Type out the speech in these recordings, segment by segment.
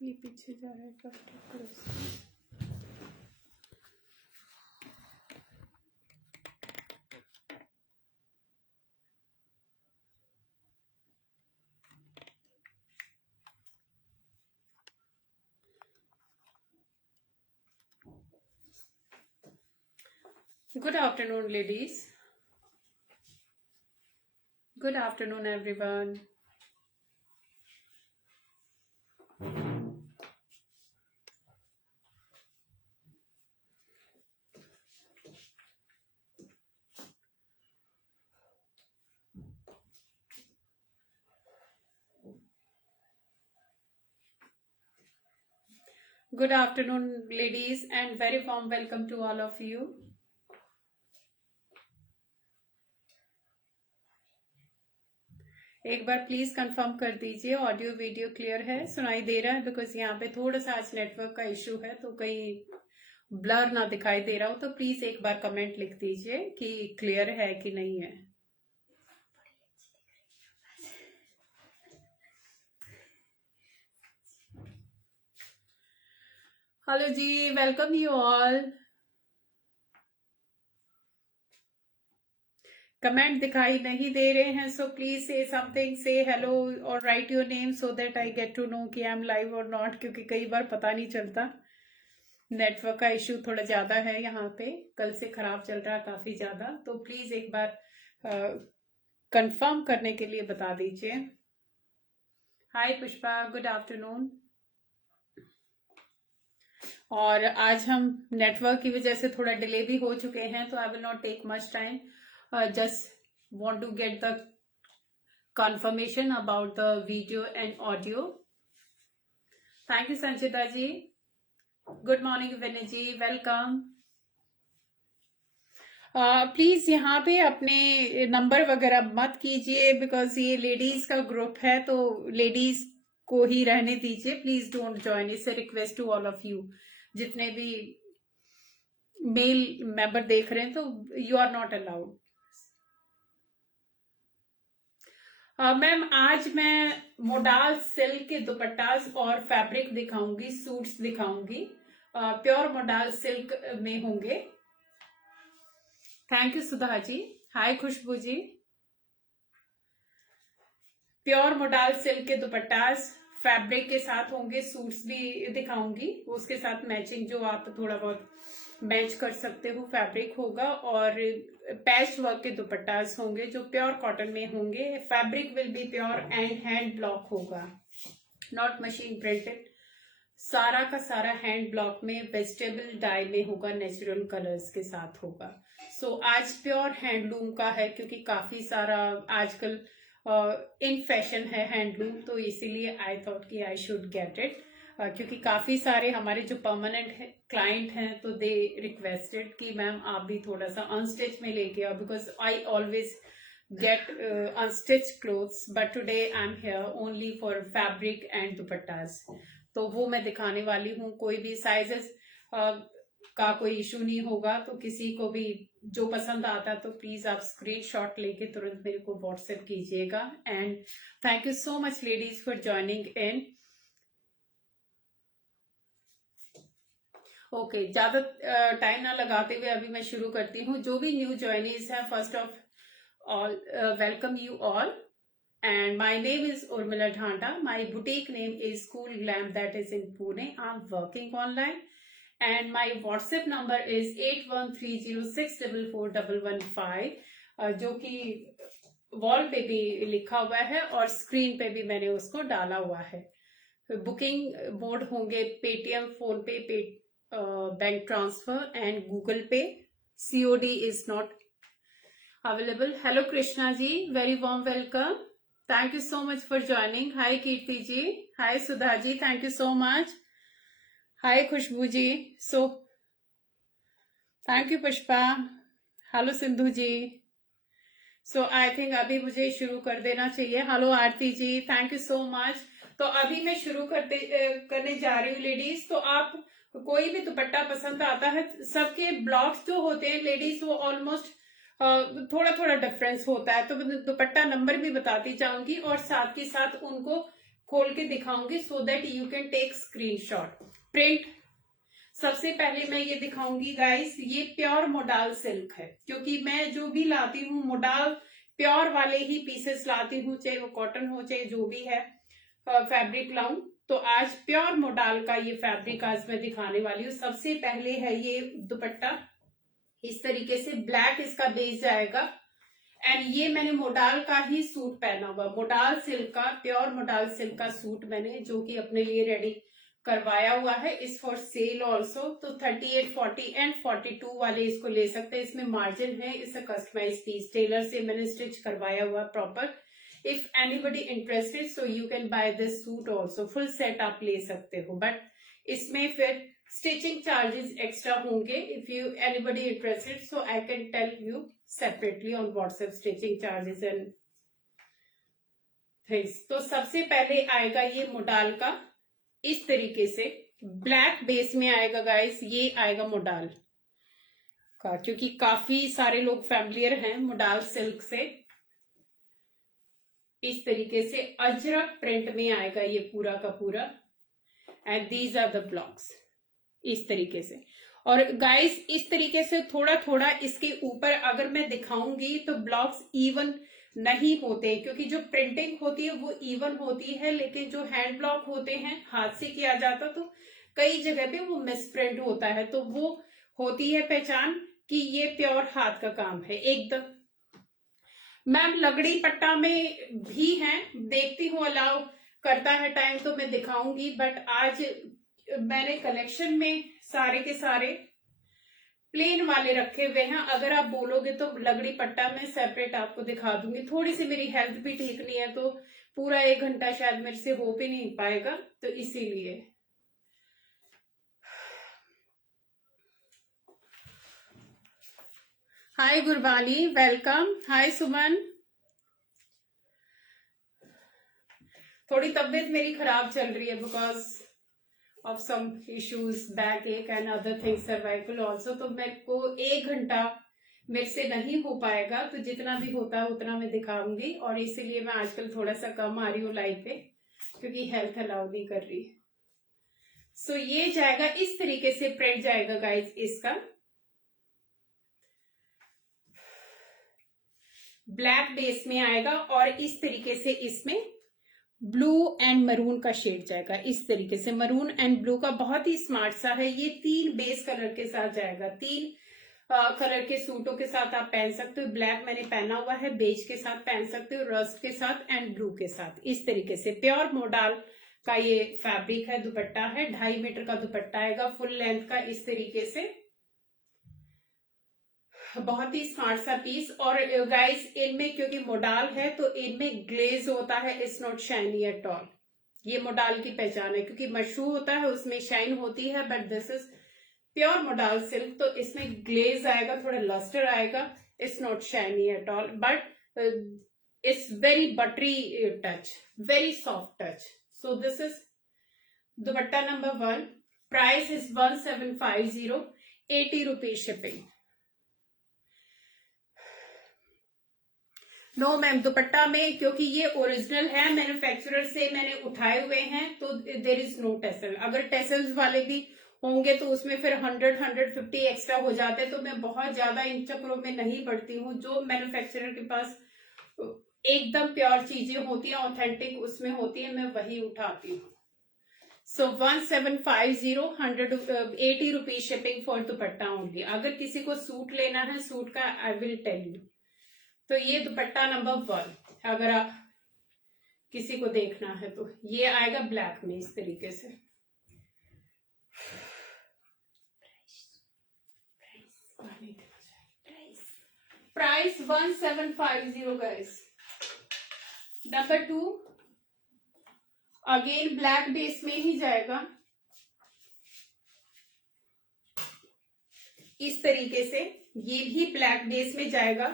ये पीछे जा रहा है कब Good afternoon, ladies. Good afternoon, everyone. Good afternoon, ladies, and very warm welcome to all of you. एक बार प्लीज कंफर्म कर दीजिए ऑडियो वीडियो क्लियर है, सुनाई दे रहा है, बिकॉज यहाँ पे थोड़ा सा आज नेटवर्क का इशू है तो कहीं ब्लर ना दिखाई दे रहा हो तो प्लीज एक बार कमेंट लिख दीजिए कि क्लियर है कि नहीं है. हेलो जी, वेलकम यू ऑल. कमेंट दिखाई नहीं दे रहे हैं, so please say something, say hello और write your name so that I get to know कि आई एम लाइव और नॉट, क्योंकि कई बार पता नहीं चलता. नेटवर्क का इशू थोड़ा ज्यादा है यहाँ पे, कल से खराब चल रहा है काफी ज्यादा, तो प्लीज एक बार कंफर्म करने के लिए बता दीजिए. हाय पुष्पा, गुड आफ्टरनून. और आज हम नेटवर्क की वजह से थोड़ा डिले भी हो चुके हैं, तो I will not take much time. Just want to get the confirmation about the video and audio. Thank you Sanchita ji. Good morning Vinay ji, welcome. Please यहाँ पे अपने नंबर वगैरह मत कीजिए, बिकॉज ये लेडीज का ग्रुप है तो लेडीज को ही रहने दीजिए. Please don't join. It's a request to all of you. जितने भी मेल मेंबर देख रहे हैं तो you are not allowed. Ma'am आज मैं मोडाल सिल्क के दुपट्टास और फैब्रिक दिखाऊंगी, सूट्स दिखाऊंगी. प्योर मोडाल सिल्क में होंगे. Thank you Sudha ji. Hi Khushboo ji. Pure modal silk के दुपट्टास फैब्रिक के साथ होंगे, सूट्स भी दिखाऊंगी, उसके साथ मैचिंग जो आप थोड़ा बहुत मैच कर सकते हो फैब्रिक होगा. और पैच वर्क के दुपट्टास होंगे जो प्योर कॉटन में होंगे. Fabric will be pure and hand block होगा, नॉट मशीन प्रिंटेड. सारा का सारा हैंड ब्लॉक में वेजिटेबल डाई में होगा, नेचुरल कलर्स के साथ होगा. सो आज प्योर हैंडलूम का है, क्योंकि काफी सारा आजकल इन फैशन है हैंडलूम, तो इसीलिए आई थॉट कि आई शुड गेट इट. क्योंकि काफी सारे हमारे जो परमानेंट क्लाइंट हैं तो दे रिक्वेस्टेड कि मैम आप भी थोड़ा सा अनस्टिच में लेके आओ, because I always get unstitch clothes, but today I am here only for fabric and dupattas. तो वो मैं दिखाने वाली हूँ. कोई भी साइजेस का कोई इशू नहीं होगा, तो किसी को भी जो पसंद आता तो प्लीज आप स्क्रीनशॉट लेके तुरंत मेरे को व्हाट्सएप कीजिएगा. And thank you so much ladies for joining in. Okay, ज्यादा टाइम ना लगाते हुए अभी मैं शुरू करती हूँ. जो भी न्यू ज्वाइनीज हैं, first of all welcome you all. And my name is Urmila Dhanda. My boutique name is Cool Glam, that is in Pune. I'm working online. And my WhatsApp number is 8130644115, जो कि wall पे भी लिखा हुआ है और screen पे भी मैंने उसको डाला हुआ है. बुकिंग मोड होंगे पेटीएम, फोन पे, बैंक ट्रांसफर एंड गूगल पे. COD is not available. Hello Krishna ji, very warm welcome. Thank you so much for joining. Hi Kirti ji. Hi Sudha ji. Thank you so much. Hi Khushbu ji. So, thank you Pushpa. Hello Sindhu ji. So I think अभी मुझे शुरू कर देना चाहिए. Hello Aarti ji. Thank you so much. तो अभी मैं शुरू करने जा रही हूँ लेडीज. तो आप कोई भी दुपट्टा पसंद आता है, सबके ब्लॉक्स जो होते हैं लेडीज वो ऑलमोस्ट थोड़ा थोड़ा डिफरेंस होता है, तो दुपट्टा नंबर भी बताती जाऊंगी और साथ के साथ उनको खोल के दिखाऊंगी so that you can take screenshot. Print सबसे पहले मैं ये दिखाऊंगी गाइस, ये प्योर मोडाल सिल्क है, क्योंकि मैं जो भी लाती हूँ मोडाल प्योर वाले ही पीसेस लाती हूँ, चाहे वो कॉटन हो चाहे जो भी है फैब्रिक लाऊं। तो आज प्योर मोडाल का ये फैब्रिक आज मैं दिखाने वाली हूँ। सबसे पहले है ये दुपट्टा, इस तरीके से ब्लैक इसका बेस जाएगा एंड ये मैंने मोडाल का ही सूट पहना हुआ, मोडाल सिल्क का, प्योर मोडाल सिल्क का सूट मैंने जो कि अपने लिए रेडी करवाया हुआ है। इस फॉर सेल ऑल्सो, तो 38, 40 एंड 42 वाले इसको ले सकते हैं। इसमें मार्जिन है, इसे कस्टमाइज पीस टेलर से मैंने स्टिच करवाया हुआ proper. If anybody interested so you can buy this suit also, full set आप ले सकते हो, बट इसमें फिर स्टिचिंग चार्जेस एक्स्ट्रा होंगे। If you anybody interested so I can tell you separately on WhatsApp stitching charges and things. तो सबसे पहले आएगा ये मोडाल का, इस तरीके से ब्लैक बेस में आएगा गाइस, ये आएगा मोडाल का, क्योंकि काफी सारे लोग फैमिलियर हैं मोडाल सिल्क से। इस तरीके से अजरक प्रिंट में आएगा ये पूरा का पूरा and these are the blocks, इस तरीके से। और गाइस इस तरीके से थोड़ा थोड़ा इसके ऊपर अगर मैं दिखाऊंगी तो ब्लॉक्स इवन नहीं होते, क्योंकि जो प्रिंटिंग होती है वो इवन होती है, लेकिन जो हैंड ब्लॉक होते हैं हाथ से किया जाता तो कई जगह पे वो मिस प्रिंट होता है, तो वो होती है पहचान कि ये प्योर हाथ का काम है एकदम। मैम लगड़ी पट्टा में भी है, देखती हूँ अलाउ करता है टाइम तो मैं दिखाऊंगी, बट आज मैंने कलेक्शन में सारे के सारे प्लेन वाले रखे हुए हैं। अगर आप बोलोगे तो लगड़ी पट्टा में सेपरेट आपको दिखा दूंगी। थोड़ी सी मेरी हेल्थ भी ठीक नहीं है तो पूरा 1 घंटा शायद मेरे से हो भी नहीं पाएगा, तो इसीलिए। Hi Gurbani, welcome. Hi Suman. थोड़ी तबीयत मेरी खराब चल रही है because of some issues, backache and other things, cervical also. तो मेरे को 1 घंटा मेरे से नहीं हो पाएगा, तो जितना भी होता है उतना मैं दिखाऊंगी, और इसीलिए मैं आजकल थोड़ा सा कम आ रही हूँ लाइव पे, क्योंकि हेल्थ अलाउ नहीं कर रही। सो ये जाएगा इस तरीके से प्रिंट जाएगा गाइज इसका, ब्लैक बेस में आएगा और इस तरीके से इसमें ब्लू एंड मरून का शेड जाएगा, इस तरीके से मरून एंड ब्लू का बहुत ही स्मार्ट सा है। ये 3 बेस कलर के साथ जाएगा, 3 कलर के सूटों के साथ आप पहन सकते हो। ब्लैक मैंने पहना हुआ है, बेज के साथ पहन सकते हो, रस्ट के साथ एंड ब्लू के साथ। इस तरीके से प्योर मोडाल का ये फैब्रिक है, दुपट्टा है 2.5 मीटर का दुपट्टा आएगा फुल लेंथ का, इस तरीके से बहुत ही स्मार्ट सा पीस। और गाइस इनमें क्योंकि मोडाल है तो इनमें ग्लेज होता है, it's not shiny at all. ये मोडाल की पहचान है, क्योंकि मशरू होता है उसमें शाइन होती है, but this is pure modal silk, तो इसमें ग्लेज आएगा, थोड़ा लस्टर आएगा, it's not shiny at all, but it's very buttery touch, very soft touch. So this is dupatta number 1, price is 1750, 80 rupees shipping. No ma'am, dupatta में क्योंकि ये original है, manufacturer से मैंने उठाए हुए हैं, तो देर इज नो टेसल। अगर टेसल्स वाले भी होंगे तो उसमें फिर 100-150 एक्स्ट्रा हो जाते हैं, तो मैं बहुत ज्यादा इन चक्करों में नहीं पड़ती हूँ। जो मैन्युफैक्चरर के पास एकदम प्योर चीजें होती हैं, ऑथेंटिक उसमें होती है, मैं वही उठाती हूँ। सो 1750, 80 rupees shipping for dupatta only. अगर किसी को सूट लेना है सूट का, आई विल टेल यू। तो ये दुपट्टा नंबर 1 अगर आप किसी को देखना है तो ये आएगा ब्लैक में इस तरीके से। Price 1750 guys. Number 2 again black base में ही जाएगा, इस तरीके से। ये भी ब्लैक बेस में जाएगा,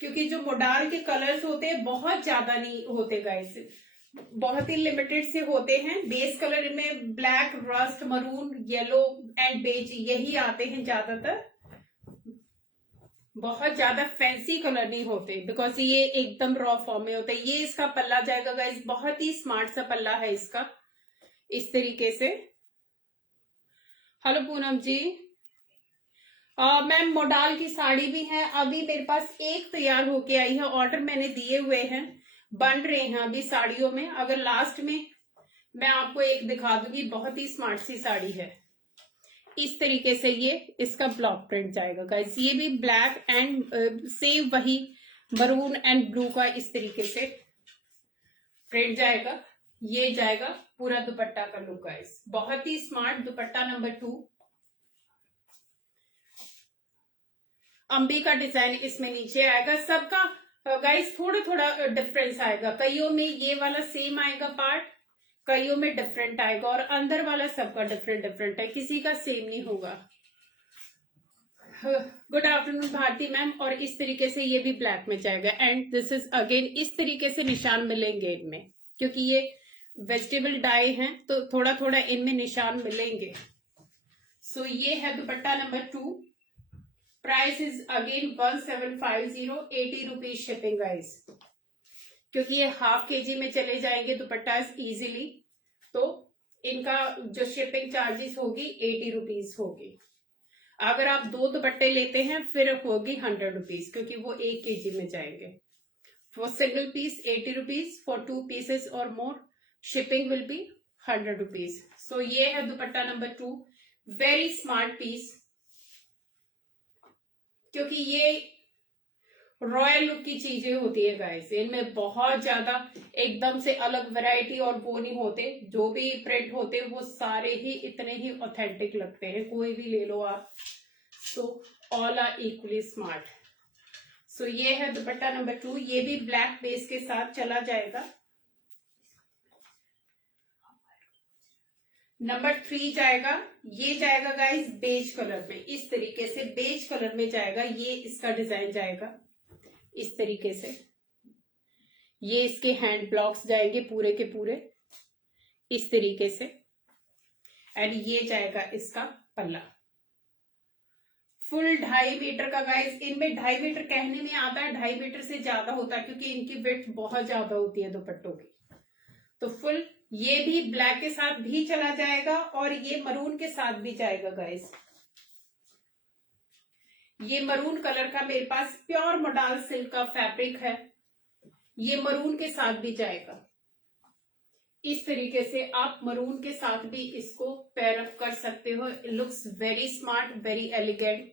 क्योंकि जो मोडाल के कलर्स होते हैं बहुत ज्यादा नहीं होते गाइस, बहुत ही लिमिटेड से होते हैं। बेस कलर में black, rust, maroon, yellow and beige यही आते हैं ज्यादातर। बहुत ज्यादा फैंसी कलर नहीं होते, बिकॉज ये एकदम रॉ फॉर्म में होते हैं। ये इसका पल्ला जाएगा गाइस, बहुत ही स्मार्ट सा पल्ला है इसका, इस तरीके से। हेलो पूनम जी। मैम मोडाल की साड़ी भी है, अभी मेरे पास एक तैयार होके आई है, ऑर्डर मैंने दिए हुए हैं, बन रहे हैं अभी साड़ियों में। अगर लास्ट में मैं आपको एक दिखा दूंगी, बहुत ही स्मार्ट सी साड़ी है। इस तरीके से ये इसका ब्लॉक प्रिंट जाएगा गाइस, ये भी ब्लैक एंड सेम वही मरून एंड ब्लू का इस तरीके से प्रिंट जाएगा। ये जाएगा पूरा दुपट्टा का लुक गाइस, बहुत ही स्मार्ट दुपट्टा नंबर 2। अंबी का डिजाइन इसमें नीचे आएगा, सबका गाइस थोड़ा थोड़ा डिफरेंस आएगा। कईयों में ये वाला सेम आएगा पार्ट, कईयों में डिफरेंट आएगा, और अंदर वाला सबका डिफरेंट डिफरेंट है, किसी का सेम नहीं होगा। Good afternoon Bharti ma'am. और इस तरीके से ये भी ब्लैक में जाएगा, एंड दिस इज अगेन इस तरीके से निशान मिलेंगे इनमें, क्योंकि ये वेजिटेबल डाई हैं तो थोड़ा थोड़ा इनमें निशान मिलेंगे। सो ये है dupatta number 2। Price is again 1750, 80 rupees shipping guys, क्योंकि ये हाफ केजी में चले जाएंगे दुपट्टा इजीली, तो इनका जो शिपिंग चार्जेस होगी 80 रुपीज होगी। अगर आप 2 दुपट्टे लेते हैं फिर होगी 100 रुपीज, क्योंकि वो 1 केजी में जाएंगे। For single piece 80 rupees, for 2 pieces और more shipping will be 100 rupees. So ये है dupatta number 2, very smart piece, क्योंकि ये रॉयल लुक की चीजें होती है गाइस, इनमें बहुत ज्यादा एकदम से अलग वैरायटी और वो नहीं होते, जो भी प्रिंट होते वो सारे ही इतने ही ऑथेंटिक लगते हैं, कोई भी ले लो आप। So all are equally smart. So ये है दुपट्टा नंबर 2, ये भी ब्लैक बेस के साथ चला जाएगा। नंबर 3 जाएगा, ये जाएगा गाइस बेज कलर में, इस तरीके से बेज कलर में जाएगा, ये इसका डिजाइन जाएगा इस तरीके से। ये इसके हैंड ब्लॉक्स जाएंगे पूरे के पूरे इस तरीके से, एंड ये जाएगा इसका पल्ला। फुल 2.5 मीटर का गाइस, इनमें 2.5 मीटर कहने में आता है, 2.5 मीटर से ज्यादा होता है, क्योंकि इनकी विड्थ बहुत ज्यादा होती है दुपट्टों की। तो फुल ये भी ब्लैक के साथ भी चला जाएगा, और ये मरून के साथ भी जाएगा गाइस। ये मरून कलर का मेरे पास प्योर मोडाल सिल्क का फैब्रिक है, ये मरून के साथ भी जाएगा। इस तरीके से आप मरून के साथ भी इसको पेयर अप कर सकते हो। It looks very smart, very elegant,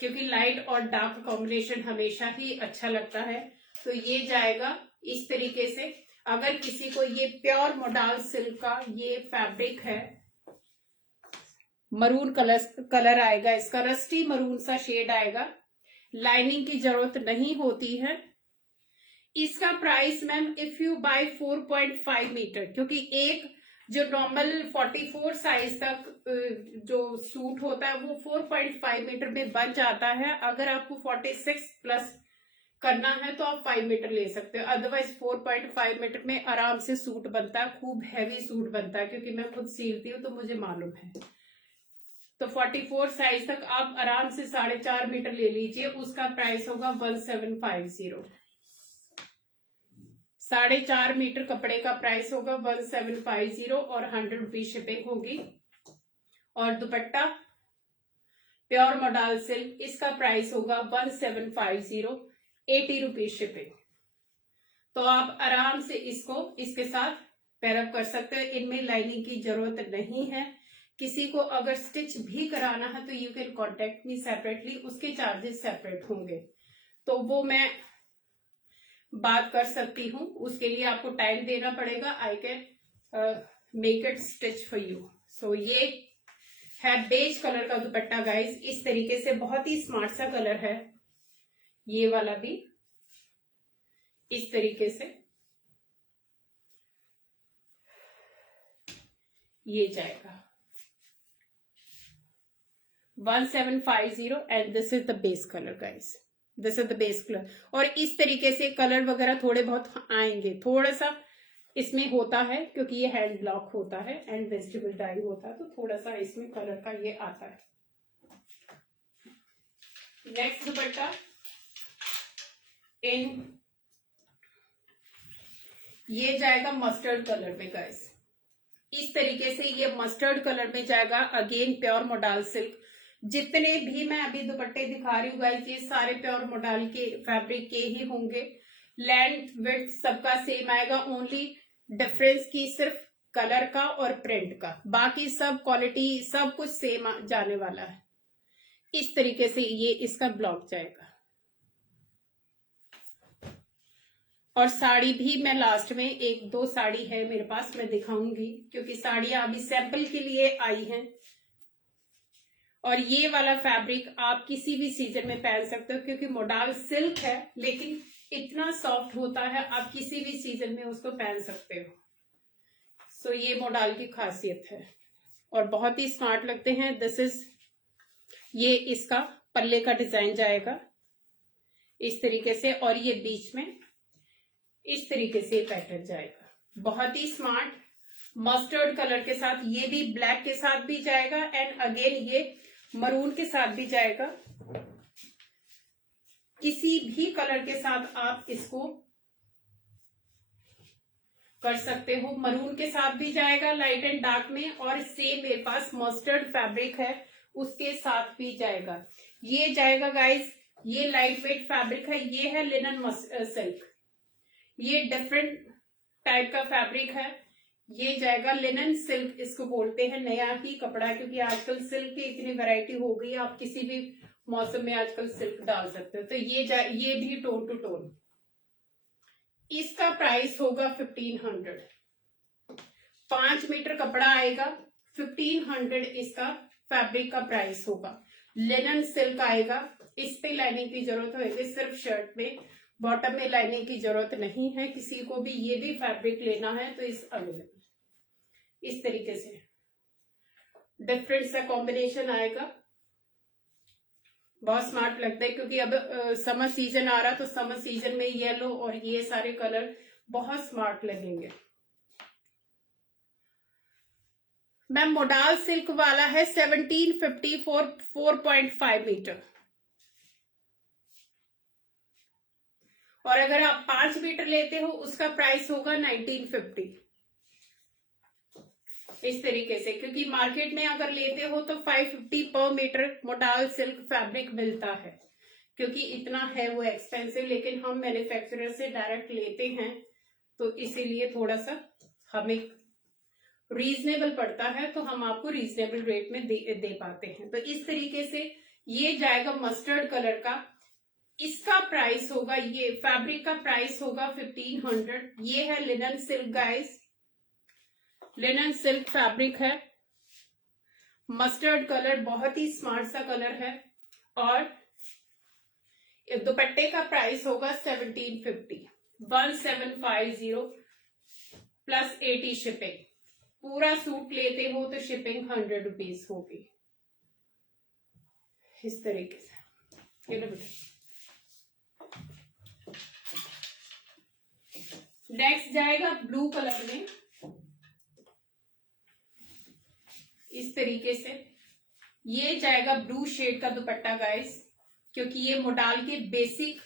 क्योंकि लाइट और डार्क कॉम्बिनेशन हमेशा ही अच्छा लगता है। तो ये जाएगा इस तरीके से। अगर किसी को ये प्योर मोडाल सिल्क का ये फैब्रिक है, मरून कलर आएगा इसका, रस्टी मरून सा शेड आएगा, लाइनिंग की जरूरत नहीं होती है। इसका price ma'am if you buy 4.5 metre, क्योंकि एक जो नॉर्मल 44 साइज तक जो सूट होता है वो 4.5 मीटर में बन जाता है। अगर आपको 46 प्लस करना है तो आप 5 मीटर ले सकते हो, अदरवाइज 4.5 मीटर में आराम से सूट बनता है, खूब हैवी सूट बनता है, क्योंकि मैं खुद सिलती हूँ तो मुझे मालूम है। तो 44 साइज तक आप आराम से 4.5 मीटर ले लीजिए, उसका प्राइस होगा 1750। 4.5 मीटर कपड़े का प्राइस होगा 1750, और 100 रुपीज शिपिंग होगी। और दुपट्टा प्योर मोडाल सिल्क, इसका प्राइस होगा 1750, 80 रुपीज शिपिंग। तो आप आराम से इसको इसके साथ पेयरअप कर सकते हो, इनमें लाइनिंग की जरूरत नहीं है। किसी को अगर स्टिच भी कराना है तो you can contact me separately, उसके चार्जेस सेपरेट होंगे, तो वो मैं बात कर सकती हूँ, उसके लिए आपको टाइम देना पड़ेगा। I can make it stitch for you. So ये है बेज कलर का दुपट्टा गाइस, इस तरीके से बहुत ही स्मार्ट सा कलर है। ये वाला भी इस तरीके से ये जाएगा 1750, and this is the base colour guys, this is the base colour. और इस तरीके से कलर वगैरह थोड़े बहुत आएंगे, थोड़ा सा इसमें होता है क्योंकि ये हैंड ब्लॉक होता है एंड वेजिटेबल डाई होता है, तो थोड़ा सा इसमें कलर का ये आता है। नेक्स्ट दुपट्टा इन ये जाएगा मस्टर्ड कलर में गाइस, इस तरीके से ये मस्टर्ड कलर में जाएगा। Again pure modal silk. जितने भी मैं अभी दुपट्टे दिखा रही हूँ गाइस, ये सारे प्योर मोडाल के फैब्रिक के ही होंगे। लेंथ विड्थ सबका सेम आएगा, ओनली डिफरेंस की सिर्फ कलर का और प्रिंट का, बाकी सब क्वालिटी सब कुछ सेम जाने वाला है। इस तरीके से ये इसका ब्लॉक जाएगा। और साड़ी भी मैं लास्ट में एक दो साड़ी है मेरे पास, मैं दिखाऊंगी, क्योंकि साड़ियां अभी सैंपल के लिए आई हैं। और ये वाला फैब्रिक आप किसी भी सीजन में पहन सकते हो, क्योंकि मोडाल सिल्क है लेकिन इतना सॉफ्ट होता है, आप किसी भी सीजन में उसको पहन सकते हो। सो ये मोडाल की खासियत है और बहुत ही स्मार्ट लगते हैं। दिस इज ये इसका पल्ले का डिजाइन जाएगा इस तरीके से, और ये बीच में इस तरीके से पैटर्न जाएगा। बहुत ही स्मार्ट मस्टर्ड कलर के साथ, ये भी ब्लैक के साथ भी जाएगा एंड अगेन ये मरून के साथ भी जाएगा। किसी भी कलर के साथ आप इसको कर सकते हो। मरून के साथ भी जाएगा लाइट एंड डार्क में, और सेम मेरे पास मस्टर्ड फैब्रिक है उसके साथ भी जाएगा। ये जाएगा गाइस, ये लाइट वेट फैब्रिक है, ये है लिनन सिल्क। ये डिफरेंट टाइप का फैब्रिक है, ये जाएगा लिनन सिल्क, इसको बोलते हैं। नया ही कपड़ा, क्योंकि आजकल सिल्क की इतनी वैरायटी हो गई, आप किसी भी मौसम में आजकल सिल्क डाल सकते हो। तो ये भी टोन टू टोन। इसका प्राइस होगा 1500। 5 मीटर कपड़ा आएगा, 1500 इसका फैब्रिक का प्राइस होगा। लिनन सिल्क आएगा, इस पे लाइनिंग की जरूरत होगी सिर्फ शर्ट में, बॉटम में लाइनिंग की जरूरत नहीं है किसी को भी। ये भी फैब्रिक लेना है तो इस अवेलेबल। इस तरीके से डिफरेंट सा कॉम्बिनेशन आएगा, बहुत स्मार्ट लगता है, क्योंकि अब समर सीजन आ रहा, तो समर सीजन में येलो और ये सारे कलर बहुत स्मार्ट लगेंगे। मैम मोडाल सिल्क वाला है 1750 4.5 मीटर, और अगर आप 5 मीटर लेते हो उसका प्राइस होगा 1950। इस तरीके से, क्योंकि मार्केट में अगर लेते हो तो 550 per metre modal silk fabric मिलता है, क्योंकि इतना है वो एक्सपेंसिव। लेकिन हम मैन्युफैक्चरर से डायरेक्ट लेते हैं तो इसीलिए थोड़ा सा हमें रीजनेबल पड़ता है, तो हम आपको रीजनेबल रेट में दे पाते हैं। तो इस तरीके से ये जाएगा मस्टर्ड कलर का, इसका प्राइस होगा, ये फैब्रिक का प्राइस होगा 1500। ये है linen silk guys, linen silk fabric है, मस्टर्ड कलर, बहुत ही स्मार्ट सा कलर है। और दुपट्टे का प्राइस होगा 1750, 1750 प्लस 80 शिपिंग। पूरा सूट लेते हो तो शिपिंग 100 रुपीज होगी। इस तरीके से ये लो बेटा। नेक्स्ट जाएगा ब्लू कलर में, इस तरीके से ये जाएगा ब्लू शेड का दुपट्टा गाइस, क्योंकि ये मोडाल के बेसिक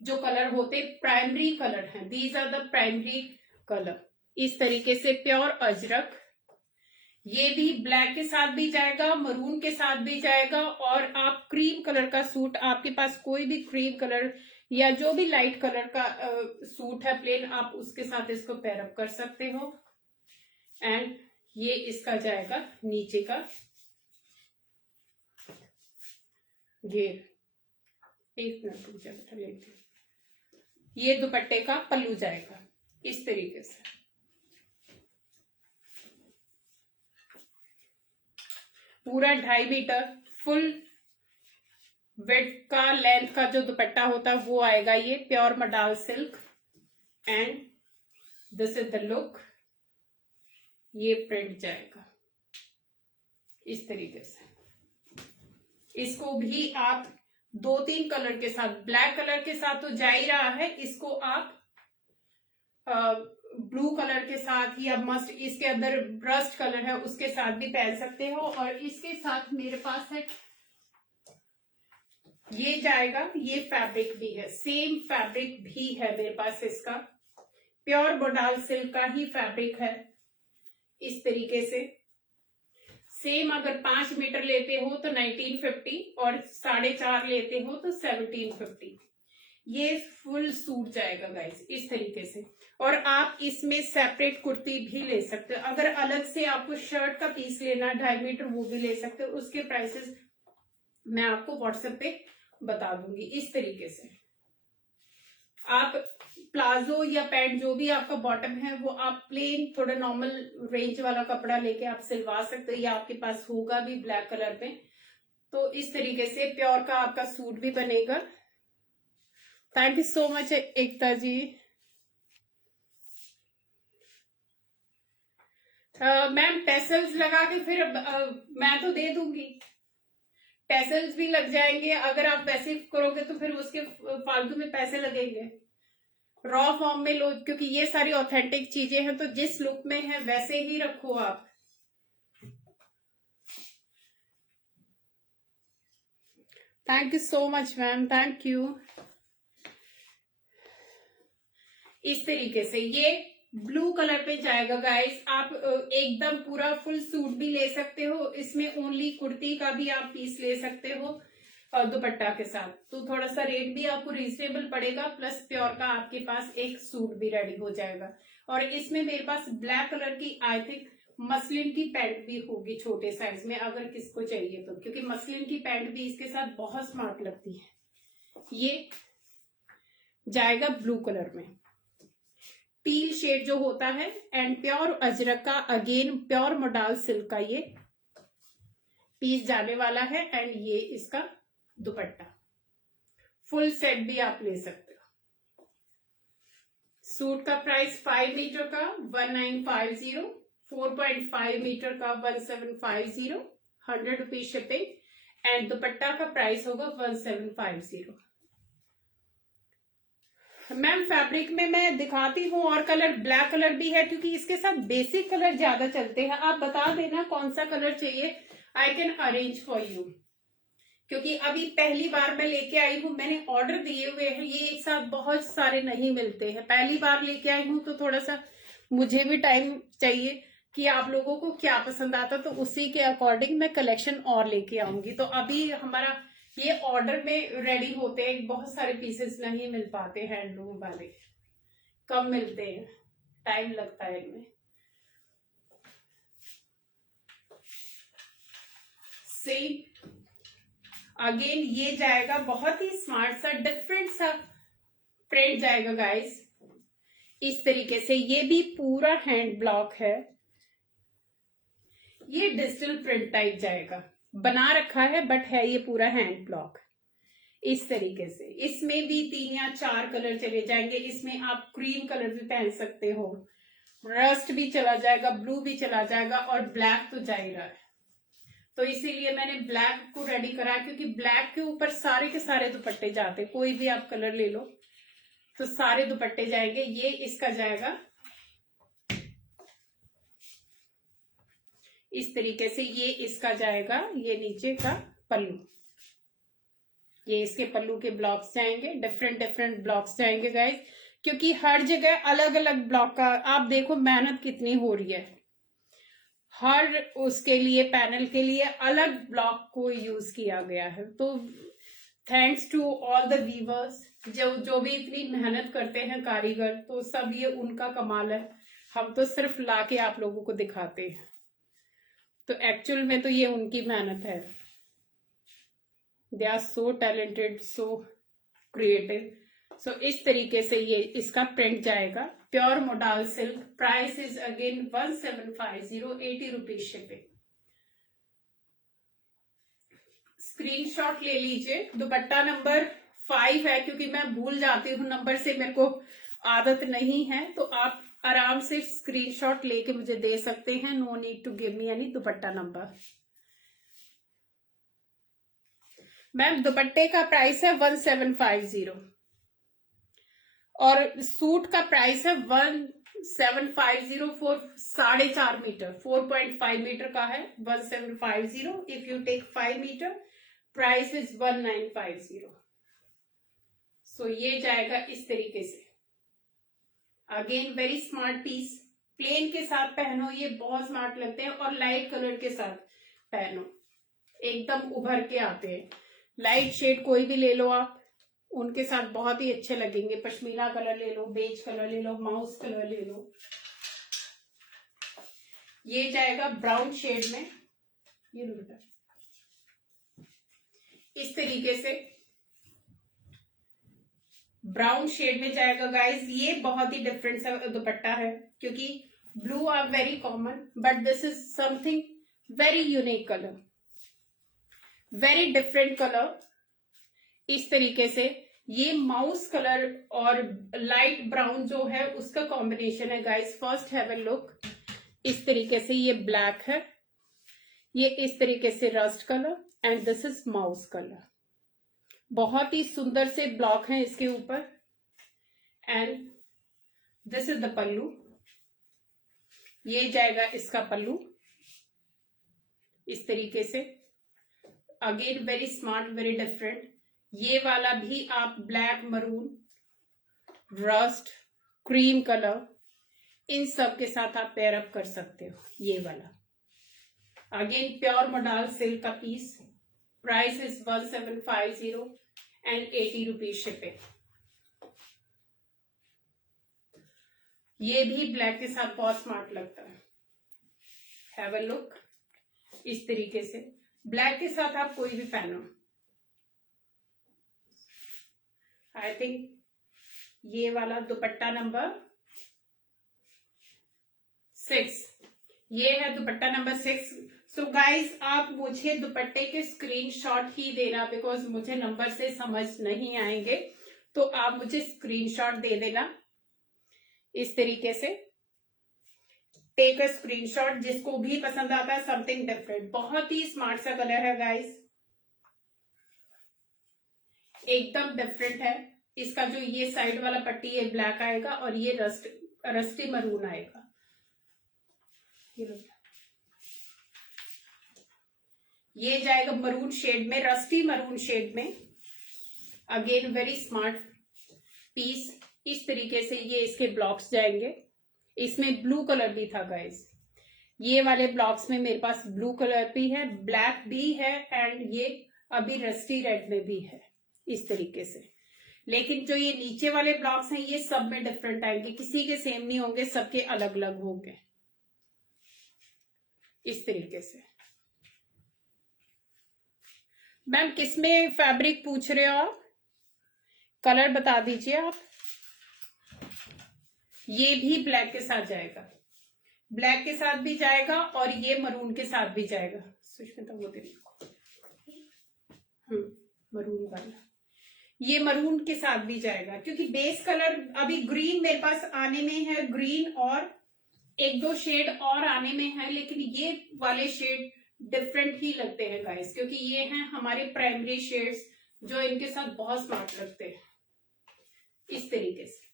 जो कलर होते प्राइमरी कलर हैं, these are the primary colour. इस तरीके से प्योर अजरक, ये भी ब्लैक के साथ भी जाएगा, मरून के साथ भी जाएगा। और आप क्रीम कलर का सूट, आपके पास कोई भी क्रीम कलर या जो भी लाइट कलर का सूट है प्लेन, आप उसके साथ इसको पेयर अप कर सकते हो। एंड ये इसका जाएगा नीचे का घेर, एक मिनट रुक जाए लेते, ये दुपट्टे का पल्लू जाएगा इस तरीके से। पूरा 2.5 मीटर फुल विड्थ का, लेंथ का जो दुपट्टा होता है वो आएगा। ये pure modal silk and this is the look. ये प्रिंट जाएगा इस तरीके से। इसको भी आप 2-3 कलर के साथ, ब्लैक कलर के साथ तो जा ही रहा है, इसको आप ब्लू कलर के साथ या मस्ट, इसके अंदर ब्रस्ट कलर है उसके साथ भी पहन सकते हो। और इसके साथ मेरे पास है ये जाएगा, ये फैब्रिक भी है, सेम फैब्रिक भी है मेरे पास इसका, प्योर मोडाल सिल्क का ही फैब्रिक है। इस तरीके से सेम, अगर 5 मीटर लेते हो तो 1950 और 4.5 लेते हो तो 1750। ये फुल सूट जाएगा गाइस इस तरीके से। और आप इसमें सेपरेट कुर्ती भी ले सकते हो, अगर अलग से आपको शर्ट का पीस लेना 2.5 मीटर वो भी ले सकते हो। उसके प्राइसेस मैं आपको व्हाट्सएप पे बता दूंगी। इस तरीके से आप प्लाजो या पैंट जो भी आपका बॉटम है वो आप प्लेन थोड़ा नॉर्मल रेंज वाला कपड़ा लेके आप सिलवा सकते हो, या आपके पास होगा भी ब्लैक कलर पे, तो इस तरीके से प्योर का आपका सूट भी बनेगा। Thank you so much Ekta ji. Ma'am tassels लगा के फिर मैं तो दे दूंगी, टेसल्स भी लग जाएंगे। अगर आप वैसे करोगे तो फिर उसके फालतू में पैसे लगेंगे। रॉ फॉर्म में लो, क्योंकि ये सारी ऑथेंटिक चीजें हैं, तो जिस लुक में है वैसे ही रखो आप। Thank you so much ma'am, thank you. इस तरीके से ये ब्लू कलर पे जाएगा गाइस। आप एकदम पूरा फुल सूट भी ले सकते हो, इसमें ओनली कुर्ती का भी आप पीस ले सकते हो और दुपट्टा के साथ, तो थोड़ा सा रेट भी आपको रीजनेबल पड़ेगा, प्लस प्योर का आपके पास एक सूट भी रेडी हो जाएगा। और इसमें मेरे पास ब्लैक कलर की आई थिंक मसलिन की पैंट भी होगी छोटे साइज में, अगर किसको चाहिए तो, क्योंकि मसलिन की पैंट भी इसके साथ बहुत स्मार्ट लगती है। ये जाएगा ब्लू कलर में, टील शेड जो होता है, एंड प्योर अजरक का, अगेन प्योर मोडाल सिल्क का ये पीस जाने वाला है। एंड ये इसका दुपट्टा, फुल सेट भी आप ले सकते हो। सूट का प्राइस 5 मीटर का 1950, 4.5 मीटर का 1750, 100 रुपीज शिपिंग, एंड दुपट्टा का प्राइस होगा 1750। मैम फैब्रिक में मैं दिखाती हूँ, और कलर ब्लैक कलर भी है, क्योंकि इसके साथ बेसिक कलर ज्यादा चलते हैं। आप बता देना कौन सा कलर चाहिए, I can arrange for you, क्योंकि अभी पहली बार मैं लेके आई हूँ, मैंने ऑर्डर दिए हुए हैं, ये एक साथ बहुत सारे नहीं मिलते हैं, पहली बार लेके आई हूँ, तो थोड़ा सा मुझे भी टाइम चाहिए कि आप लोगों को क्या पसंद आता, तो उसी के अकॉर्डिंग मैं कलेक्शन और लेके आऊंगी। तो अभी हमारा ये ऑर्डर में रेडी होते हैं, बहुत सारे पीसेस नहीं मिल पाते, हैंडलूम वाले कम मिलते हैं, टाइम लगता है इनमें। सेम अगेन ये जाएगा, बहुत ही स्मार्ट सा डिफरेंट सा प्रिंट जाएगा गाइस इस तरीके से। ये भी पूरा हैंड ब्लॉक है, ये डिजिटल प्रिंट टाइप जाएगा, बना रखा है बट है ये पूरा हैंड ब्लॉक इस तरीके से। इसमें भी 3 या 4 कलर चले जाएंगे, इसमें आप क्रीम कलर भी पहन सकते हो, रस्ट भी चला जाएगा, ब्लू भी चला जाएगा, और ब्लैक तो जा ही रहा है, तो इसीलिए मैंने ब्लैक को रेडी करा, क्योंकि ब्लैक के ऊपर सारे के सारे दुपट्टे जाते, कोई भी आप कलर ले लो तो सारे दुपट्टे जाएंगे। ये इसका जाएगा इस तरीके से, ये इसका जाएगा, ये नीचे का पल्लू, ये इसके पल्लू के ब्लॉक्स जाएंगे, डिफरेंट डिफरेंट ब्लॉक्स जाएंगे गाइस, क्योंकि हर जगह अलग अलग ब्लॉक का, आप देखो मेहनत कितनी हो रही है, हर उसके लिए पैनल के लिए अलग ब्लॉक को यूज किया गया है। तो thanks to all the viewers, जो भी इतनी मेहनत करते हैं कारीगर, तो सब ये उनका कमाल है, हम तो सिर्फ लाके आप लोगों को दिखाते हैं, तो एक्चुअल में तो ये उनकी मेहनत है। They are so talented, so creative. So इस तरीके से ये इसका प्रिंट जाएगा, pure modal silk, price is again 1750, 80 rupees shipping. Screenshot ले लीजिए। दुपट्टा नंबर 5 है, क्योंकि मैं भूल जाती हूँ नंबर से, मेरे को आदत नहीं है, तो आप आराम से स्क्रीनशॉट लेके मुझे दे सकते हैं, no need to give me any dupatta number. Ma'am दुपट्टे का प्राइस है 1750, और सूट का प्राइस है 1750 फॉर 4.5 मीटर, 4.5 मीटर का है 1750। If you take 5 metre price is 1950। सो ये जाएगा इस तरीके से। Again very smart piece, plain के साथ पहनो ये बहुत स्मार्ट लगते हैं, और लाइट कलर के साथ पहनो एकदम उभर के आते हैं। लाइट शेड कोई भी ले लो आप, उनके साथ बहुत ही अच्छे लगेंगे। पश्मीना कलर ले लो, बेज कलर ले लो, माउस कलर ले लो। ये जाएगा ब्राउन शेड में, ये लो बेटा, इस तरीके से ब्राउन शेड में जाएगा गाइस। ये बहुत ही डिफरेंट सा दुपट्टा है, क्योंकि blue are very common, but this is something very unique colour, very different colour. इस तरीके से ये माउस कलर और लाइट ब्राउन जो है उसका कॉम्बिनेशन है guys. First have a look. इस तरीके से ये ब्लैक है, ये इस तरीके से rust colour, and this is mouse colour. बहुत ही सुंदर से ब्लॉक है इसके ऊपर, and this is the pallu. ये जाएगा इसका पल्लू इस तरीके से। Again very smart, very different. ये वाला भी आप black, maroon, rust, cream colour, इन सब के साथ आप पेयर अप कर सकते हो। ये वाला अगेन प्योर मोडाल सिल्क का piece, price is 1750 and 80 rupees shipping. ये भी ब्लैक के साथ बहुत स्मार्ट लगता है। Have a look. इस तरीके से ब्लैक के साथ आप कोई भी पहनो। आई थिंक ये वाला दुपट्टा नंबर 6, ये है दुपट्टा नंबर 6। सो गाइज आप मुझे दुपट्टे के स्क्रीनशॉट ही देना, बिकॉज मुझे नंबर से समझ नहीं आएंगे, तो आप मुझे स्क्रीनशॉट दे देना इस तरीके से। टेक अ स्क्रीनशॉट, जिसको भी पसंद आता है समथिंग डिफरेंट। बहुत ही स्मार्ट सा कलर है गाइस, एकदम डिफरेंट है। इसका जो ये साइड वाला पट्टी है ब्लैक आएगा, और ये रस्टी मरून आएगा। ये जाएगा मरून शेड में, रस्टी मरून शेड में। Again very smart piece. इस तरीके से ये इसके ब्लॉक्स जाएंगे। इसमें ब्लू कलर भी था गाइस, ये वाले ब्लॉक्स में मेरे पास ब्लू कलर भी है, ब्लैक भी है, एंड ये अभी रस्टी रेड में भी है इस तरीके से। लेकिन जो ये नीचे वाले ब्लॉक्स हैं ये सब में डिफरेंट आएंगे, किसी के सेम नहीं होंगे, सबके अलग अलग होंगे इस तरीके से। मैम किसमें फैब्रिक पूछ रहे हो आप? कलर बता दीजिए आप। ये भी ब्लैक के साथ जाएगा, ब्लैक के साथ भी जाएगा, और ये मरून के साथ भी जाएगा। सुष्मिता वो दे मरून वाला, ये मरून के साथ भी जाएगा, क्योंकि बेस कलर अभी ग्रीन मेरे पास आने में है, ग्रीन और एक दो शेड और आने में है, लेकिन ये वाले शेड डिफरेंट ही लगते हैं गाइस, क्योंकि ये हैं हमारे प्राइमरी शेड्स जो इनके साथ बहुत स्मार्ट लगते हैं इस तरीके से।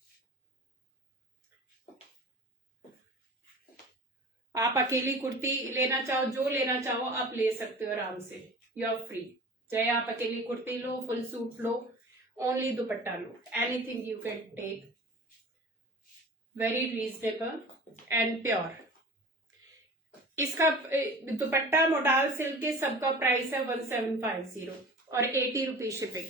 आप अकेली कुर्ती लेना चाहो, जो लेना चाहो आप ले सकते हो आराम से, यू आर फ्री। चाहे आप अकेली कुर्ती लो, फुल सूट लो, ओनली दुपट्टा लो, anything you can take. Very reasonable and pure. इसका दुपट्टा मोडाल सिल्क के सबका प्राइस है 1750 और 80 rupees shipping.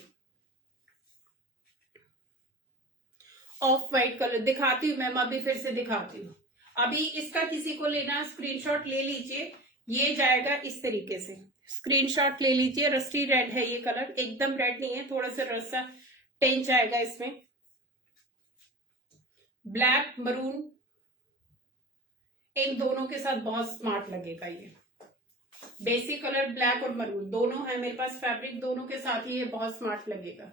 Of white colour दिखाती हूँ मैम, अभी फिर से दिखाती हूँ। अभी इसका किसी को लेना स्क्रीनशॉट ले लीजिए, ये जाएगा इस तरीके से, स्क्रीनशॉट ले लीजिए। रस्टी रेड है ये कलर, एकदम रेड नहीं है, थोड़ा सा रस्सा टेंच आएगा इसमें। ब्लैक मरून इन दोनों के साथ बहुत स्मार्ट लगेगा ये। बेसिक कलर ब्लैक और मरून दोनों है मेरे पास फैब्रिक, दोनों के साथ ही ये बहुत स्मार्ट लगेगा।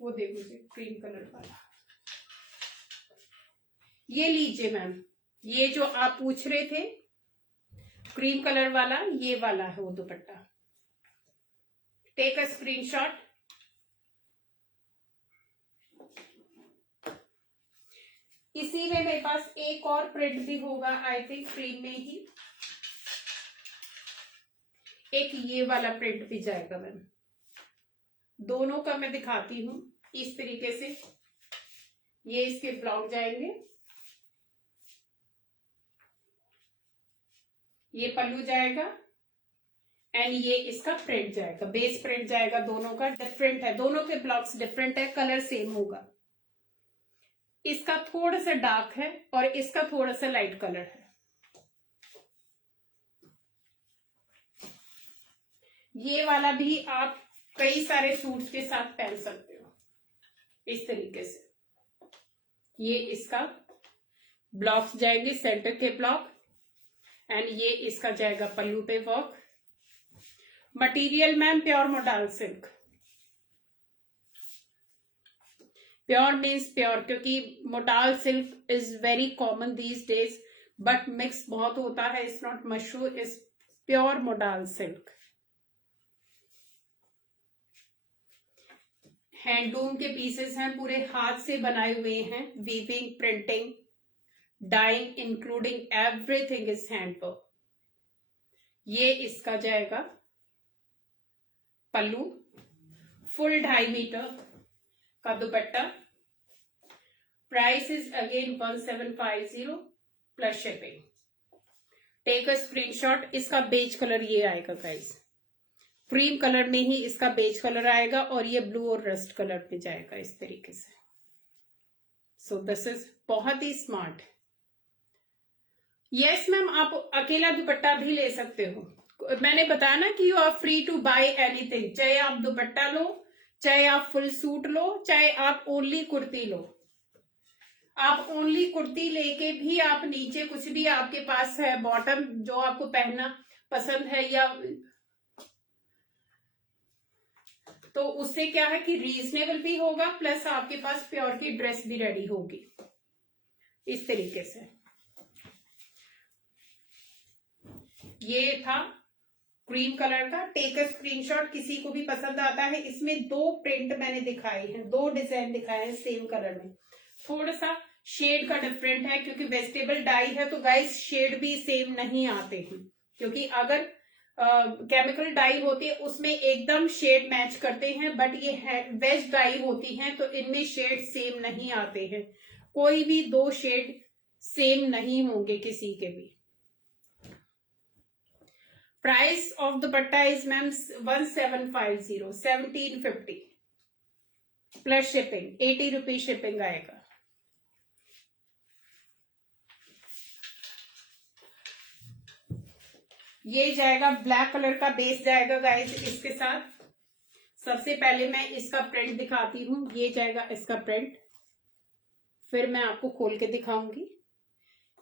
वो देख लीजिए क्रीम कलर वाला, ये लीजिए मैम। ये जो आप पूछ रहे थे क्रीम कलर वाला, ये वाला है वो दुपट्टा। Take a screenshot. इसी में मेरे पास एक और प्रिंट भी होगा, आई थिंक क्रीम में ही। एक ये वाला प्रिंट भी जाएगा मैम। दोनों का मैं दिखाती हूं इस तरीके से। ये इसके ब्लॉक जाएंगे, ये पल्लू जाएगा एंड ये इसका प्रिंट जाएगा, बेस प्रिंट जाएगा। दोनों का डिफरेंट है, दोनों के ब्लॉक्स डिफरेंट है, कलर सेम होगा। इसका थोड़ा सा डार्क है और इसका थोड़ा सा लाइट कलर है। ये वाला भी आप कई सारे सूट्स के साथ पहन सकते हो इस तरीके से। ये इसका ब्लॉक्स जाएंगे, सेंटर के ब्लॉक, एंड ये इसका जाएगा पल्लू पे work. Material ma'am pure modal silk. Pure means pure, क्योंकि modal silk is very common these days, but mix बहुत होता है। इट्स नॉट मशहूर, is pure modal silk. Handloom के पीसेस हैं, पूरे हाथ से बनाए हुए हैं। Weaving, printing, dyeing, including everything is handwork. ये इसका जाएगा पल्लू, फुल 2.5 मीटर का दुपट्टा। Price is again 1750 plus shipping. Take a screenshot. इसका बेज कलर ये आएगा गाइस, क्रीम कलर में ही इसका बेज कलर आएगा और ये ब्लू और रस्ट कलर पे जाएगा इस तरीके से। सो दिस इज बहुत ही स्मार्ट। यस मैम, आप अकेला दुपट्टा भी ले सकते हो। मैंने बताया ना कि you are free to buy anything. चाहे आप दुपट्टा लो, चाहे आप फुल सूट लो, चाहे आप ओनली कुर्ती लो। आप ओनली कुर्ती लेके भी आप नीचे कुछ भी आपके पास है, बॉटम जो आपको पहनना पसंद है, या तो उससे क्या है कि रीजनेबल भी होगा, प्लस आपके पास प्योर की ड्रेस भी रेडी होगी इस तरीके से। ये था क्रीम कलर का। टेक अ स्क्रीनशॉट, किसी को भी पसंद आता है। इसमें 2 प्रिंट मैंने दिखाए हैं, 2 डिजाइन दिखाए हैं सेम कलर में। थोड़ा सा शेड का डिफरेंट है क्योंकि वेजिटेबल डाई है, तो गाइस शेड भी सेम नहीं आते हैं। क्योंकि अगर केमिकल डाई होती है उसमें एकदम शेड मैच करते हैं, बट ये वेज डाई होती हैं तो इनमें शेड सेम नहीं आते हैं। कोई भी 2 शेड सेम नहीं होंगे किसी के भी। Price of dupatta is ma'am 1750, 1750 plus shipping. 80 rupees shipping आएगा। ये जाएगा ब्लैक कलर का बेस जाएगा गाइस इसके साथ। सबसे पहले मैं इसका प्रिंट दिखाती हूँ। ये जाएगा इसका प्रिंट, फिर मैं आपको खोल के दिखाऊंगी।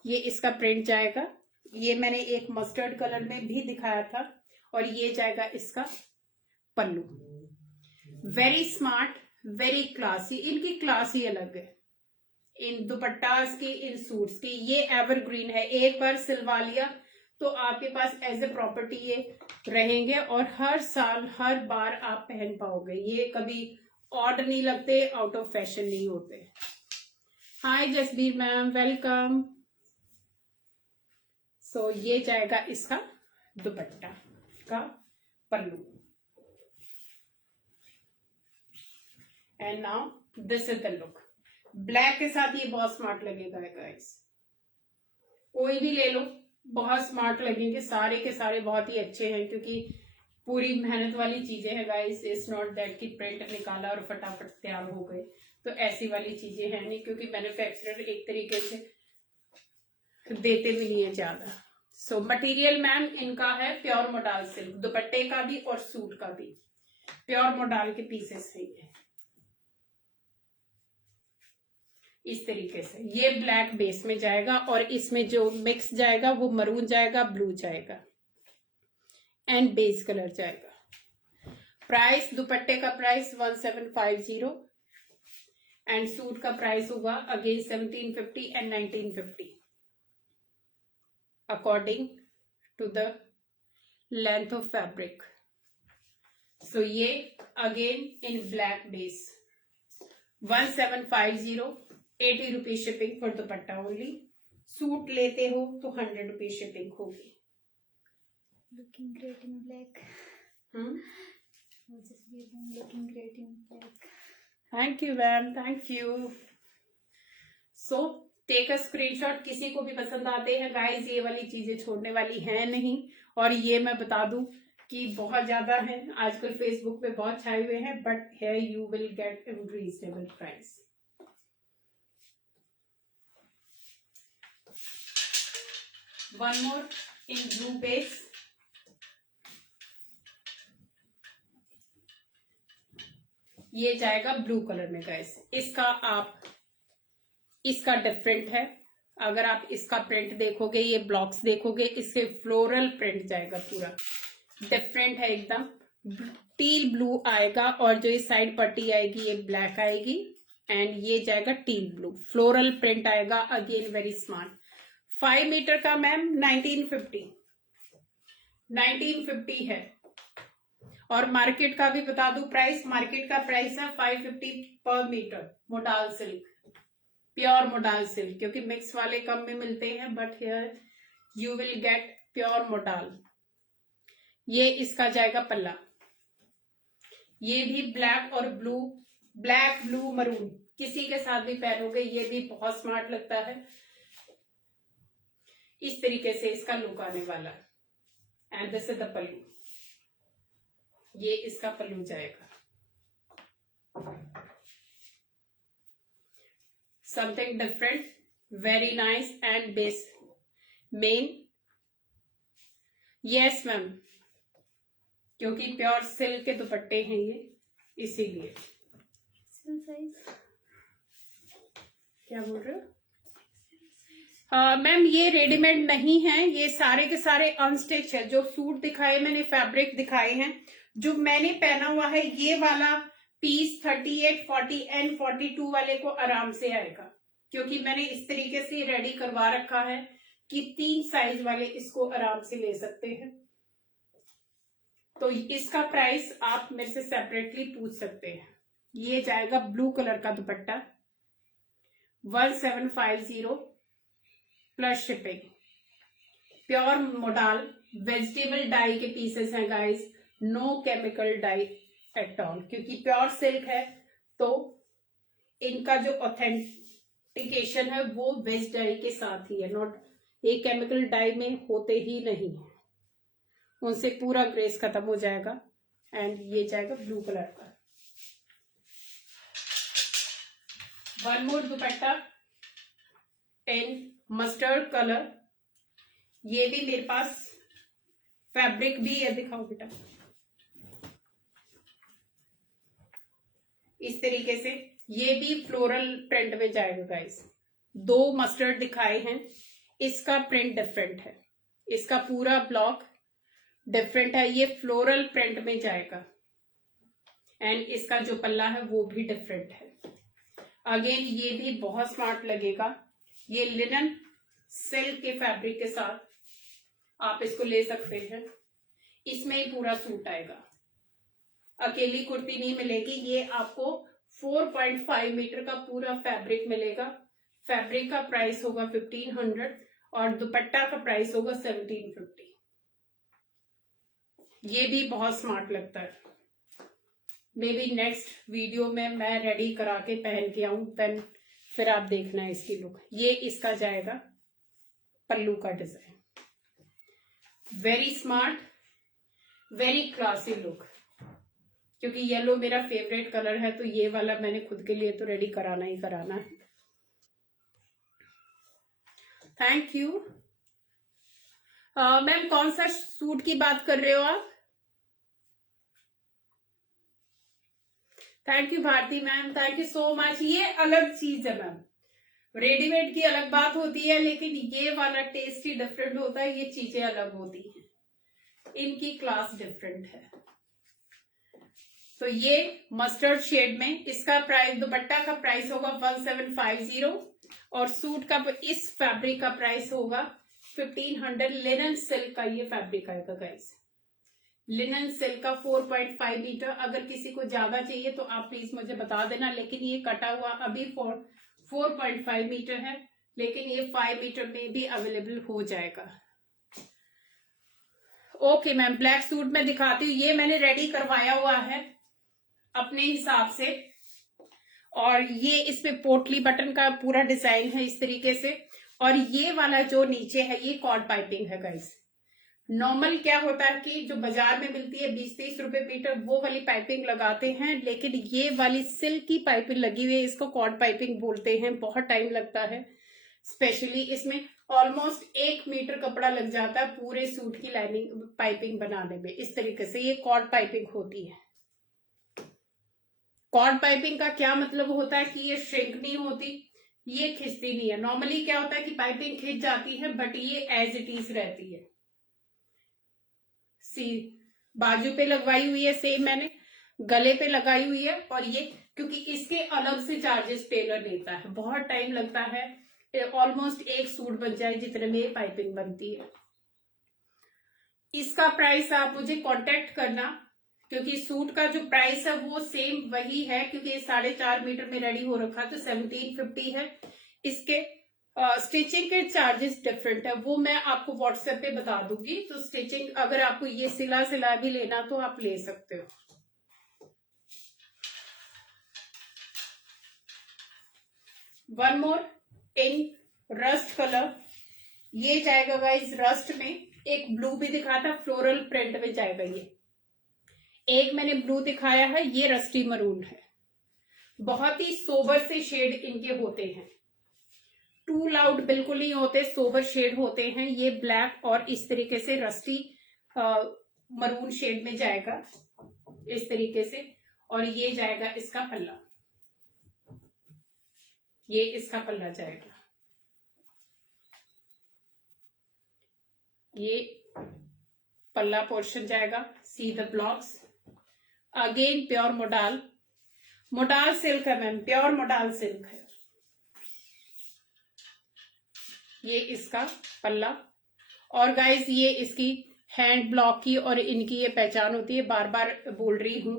ये इसका प्रिंट जाएगा। ये मैंने एक मस्टर्ड कलर में भी दिखाया था, और ये जाएगा इसका pallu. Very smart, very classy. इनकी क्लास ही अलग है, इन दुपट्टास की, इन सूट्स की। ये एवरग्रीन है, एक बार सिलवा लिया तो आपके पास एज ए प्रॉपर्टी ये रहेंगे और हर साल हर बार आप पहन पाओगे। ये कभी ऑड नहीं लगते, आउट ऑफ फैशन नहीं होते। Hi Jasbir ma'am, welcome. So ये जाएगा इसका दुपट्टा का pallu. And now this is the look. Black के साथ ये बहुत स्मार्ट लगेगा गाइस। कोई भी ले लो, बहुत स्मार्ट लगेंगे। सारे के सारे बहुत ही अच्छे हैं क्योंकि पूरी मेहनत वाली चीजें हैं गाइस। इट्स नॉट दैट कि प्रिंट निकाला और फटाफट तैयार हो गए, तो ऐसी वाली चीजें हैं नहीं, क्योंकि मैन्युफैक्चरर एक तरीके से देते भी नहीं है ज्यादा। सो मटेरियल मैम इनका है प्योर मोडाल सिल्क, दुपट्टे का भी और सूट का भी प्योर मोडाल के पीसेस है ये इस तरीके से। ये ब्लैक बेस में जाएगा और इसमें जो मिक्स जाएगा वो मरून जाएगा, ब्लू जाएगा एंड बेस कलर जाएगा। प्राइस, दुपट्टे का प्राइस 1750 एंड सूट का प्राइस होगा again 1750 and 1950 according to the length of fabric. So ये again in black base 1750, 80 rupees shipping for dupatta only. Suit लेते हो तो 100 रुपीज शिपिंग होगी। Looking great in black. Just looking great in black. Thank you ma'am, thank you. So take a screenshot, किसी को भी पसंद आते हैं गाइस, ये वाली चीजें छोड़ने वाली हैं नहीं। और ये मैं बता दूं कि बहुत ज्यादा है आजकल, फेसबुक पे बहुत छाए हुए हैं, but here you will get in reasonable price. One more in blue base, ये जाएगा ब्लू कलर में गाइस। इसका डिफरेंट है, अगर आप इसका प्रिंट देखोगे, ये ब्लॉक्स देखोगे, इससे फ्लोरल प्रिंट जाएगा, पूरा डिफरेंट है एकदम। टील ब्लू आएगा और जो ये साइड पट्टी आएगी ये ब्लैक आएगी, एंड ये जाएगा टील ब्लू, फ्लोरल प्रिंट आएगा, अगेन वेरी स्मार्ट। 5 मीटर का मैम 1950 है। और मार्केट का भी बता दूं प्राइस, मार्केट का प्राइस है 550 per metre. Modal silk, pure modal silk, क्योंकि मिक्स वाले कम में मिलते हैं, but here you will get pure modal. ये इसका जाएगा पल्ला, ये भी ब्लैक और ब्लू, ब्लैक ब्लू मरून, किसी के साथ भी पहनोगे ये भी बहुत स्मार्ट लगता है। इस तरीके से इसका लुक आने वाला है, and this is the pallu, ये इसका पल्लू जाएगा। Something different, very nice and base main. Yes ma'am, क्योंकि प्योर सिल्क के दुपट्टे हैं ये, इसीलिए। क्या बोल रहे हो? मैम ये रेडीमेड नहीं है, ये सारे के सारे अनस्टिच है। जो सूट दिखाए मैंने, फैब्रिक दिखाए हैं, जो मैंने पहना हुआ है ये वाला पीस 38, 40 एंड 42 वाले को आराम से आएगा, क्योंकि मैंने इस तरीके से रेडी करवा रखा है कि 3 साइज वाले इसको आराम से ले सकते हैं। तो इसका प्राइस आप मेरे से सेपरेटली पूछ सकते हैं। ये जाएगा ब्लू कलर का dupatta, 1750 plus shipping. Pure modal vegetable dye के पीसेस हैं guys, no chemical dye at all, क्योंकि प्योर सिल्क है तो इनका जो ऑथेंटिकेशन है वो वेज डाई के साथ ही है, नॉट ये केमिकल डाई में होते ही नहीं है, उनसे पूरा ग्रेस खत्म हो जाएगा। एंड ये जाएगा ब्लू कलर का। One more dupatta in mustard colour, ये भी मेरे पास फैब्रिक भी है, दिखाओ बेटा। इस तरीके से ये भी फ्लोरल प्रिंट में जाएगा गाइस। 2 मस्टर्ड दिखाए हैं, इसका प्रिंट डिफरेंट है, इसका पूरा ब्लॉक डिफरेंट है, ये फ्लोरल प्रिंट में जाएगा, एंड इसका जो पल्ला है वो भी डिफरेंट है। अगेन ये भी बहुत स्मार्ट लगेगा, ये लिनन सिल्क के फैब्रिक के साथ आप इसको ले सकते हैं। इसमें ही पूरा सूट आएगा, अकेली कुर्ती नहीं मिलेगी, ये आपको 4.5 मीटर का पूरा फैब्रिक मिलेगा। फैब्रिक का प्राइस होगा 1500 और दुपट्टा का प्राइस होगा 1750। ये भी बहुत स्मार्ट लगता है। मे बी नेक्स्ट वीडियो में मैं रेडी करा के पहन के आऊं, देन फिर आप देखना है इसकी लुक। ये इसका जाएगा पल्लू का design, very smart, very classy look. क्योंकि येलो मेरा फेवरेट कलर है, तो ये वाला मैंने खुद के लिए तो रेडी कराना ही कराना है। Thank you ma'am. कौन सा सूट की बात कर रहे हो आप? Thank you Bharti ma'am, thank you so much. ये अलग चीज है मैम, रेडीमेड की अलग बात होती है, लेकिन ये वाला टेस्ट ही डिफरेंट होता है, ये चीजें अलग होती हैं, इनकी क्लास डिफरेंट है। तो ये मस्टर्ड शेड में, इसका प्राइस, दुपट्टा का प्राइस होगा 1750 और सूट का इस फैब्रिक का प्राइस होगा 1500। लिनन सिल्क का ये फैब्रिक आएगा गाइस, लिनन सिल्क का 4.5 मीटर। अगर किसी को ज्यादा चाहिए तो आप प्लीज मुझे बता देना, लेकिन ये कटा हुआ अभी 4.5 मीटर है, लेकिन ये 5 मीटर में भी अवेलेबल हो जाएगा। ओके मैम, ब्लैक सूट में दिखाती हूँ। ये मैंने रेडी करवाया हुआ है अपने हिसाब से, और ये इसमें पोटली बटन का पूरा डिजाइन है इस तरीके से। और ये वाला जो नीचे है ये कॉर्ड पाइपिंग है गाइस। नॉर्मल क्या होता है कि जो बाजार में मिलती है 20-30 रुपए मीटर, वो वाली पाइपिंग लगाते हैं, लेकिन ये वाली सिल्क की पाइपिंग लगी हुई है, इसको कॉर्ड पाइपिंग बोलते हैं। बहुत टाइम लगता है, स्पेशली इसमें ऑलमोस्ट 1 मीटर कपड़ा लग जाता है पूरे सूट की लाइनिंग पाइपिंग बनाने में। इस तरीके से ये कॉर्ड पाइपिंग होती है। कॉर्ड पाइपिंग का क्या मतलब होता है कि ये श्रिंक नहीं होती, ये खिंचती नहीं है। नॉर्मली क्या होता है कि पाइपिंग खिंच जाती है, बट ये एज इट इज रहती है। सी बाजू पे लगवाई हुई है, सेम मैंने गले पे लगाई हुई है। और ये क्योंकि इसके अलग से चार्जेस टेलर लेता है, बहुत टाइम लगता है, ऑलमोस्ट एक सूट बन जाए जितने में ये पाइपिंग बनती है। इसका प्राइस आप मुझे कांटेक्ट करना, क्योंकि सूट का जो प्राइस है वो सेम वही है, क्योंकि 4.5 मीटर में रेडी हो रखा, तो 1750 है। इसके स्टिचिंग के चार्जेस डिफरेंट है, वो मैं आपको व्हाट्सएप पे बता दूंगी। तो स्टिचिंग अगर आपको ये सिला भी लेना तो आप ले सकते हो। वन मोर इन रस्ट कलर, ये जाएगा गाइस रस्ट में। एक ब्लू भी दिखाया था, फ्लोरल प्रिंट में जाएगा ये। एक मैंने ब्लू दिखाया है, ये रस्टी मरून है। बहुत ही सोबर से शेड इनके होते हैं, टू लाउड बिल्कुल नहीं होते, सोबर शेड होते हैं। ये ब्लैक और इस तरीके से रस्टी मरून शेड में जाएगा इस तरीके से। और ये जाएगा इसका पल्ला, ये इसका पल्ला जाएगा। ये पल्ला पोर्शन जाएगा। See the blocks again, pure modal silk है मैम, प्योर मोडाल सिल्क है। ये इसका पल्ला। और गाइस ये इसकी हैंड ब्लॉक की और इनकी ये पहचान होती है, बार बार बोल रही हूं,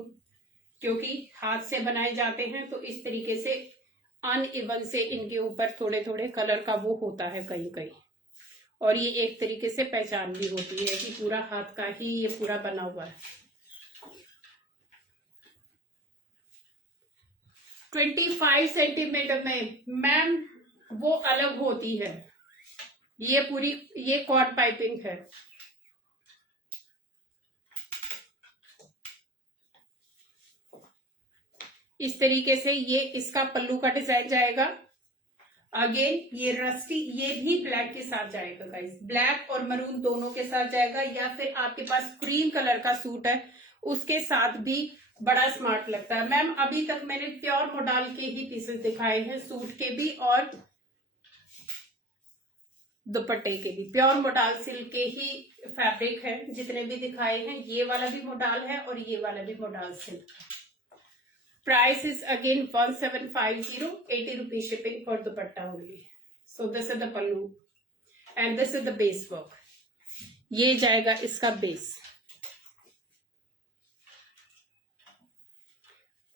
क्योंकि हाथ से बनाए जाते हैं तो इस तरीके से अनइवन से इनके ऊपर थोड़े थोड़े कलर का वो होता है कहीं कहीं। और ये एक तरीके से पहचान भी होती है कि पूरा हाथ का ही ये पूरा बना हुआ है। 25 सेंटीमीटर में मैम वो अलग होती है, ये पूरी ये कॉर्ड पाइपिंग है। इस तरीके से ये इसका पल्लू का डिजाइन जाएगा। अगेन ये रस्टी, ये भी ब्लैक के साथ जाएगा गाइस, ब्लैक और मरून दोनों के साथ जाएगा। या फिर आपके पास क्रीम कलर का सूट है उसके साथ भी बड़ा स्मार्ट लगता है। मैम अभी तक मैंने प्योर मोडाल के ही पीसेस दिखाए हैं, सूट के भी और दुपट्टे के भी। प्योर मोडाल सिल्क के ही फैब्रिक है जितने भी दिखाए हैं। ये वाला भी मोडाल है और ये वाला भी मोडाल सिल्क है। Price is again 1750, 80 rupees shipping for dupatta only. So this is the pallu and this is the base work. ये जाएगा इसका बेस,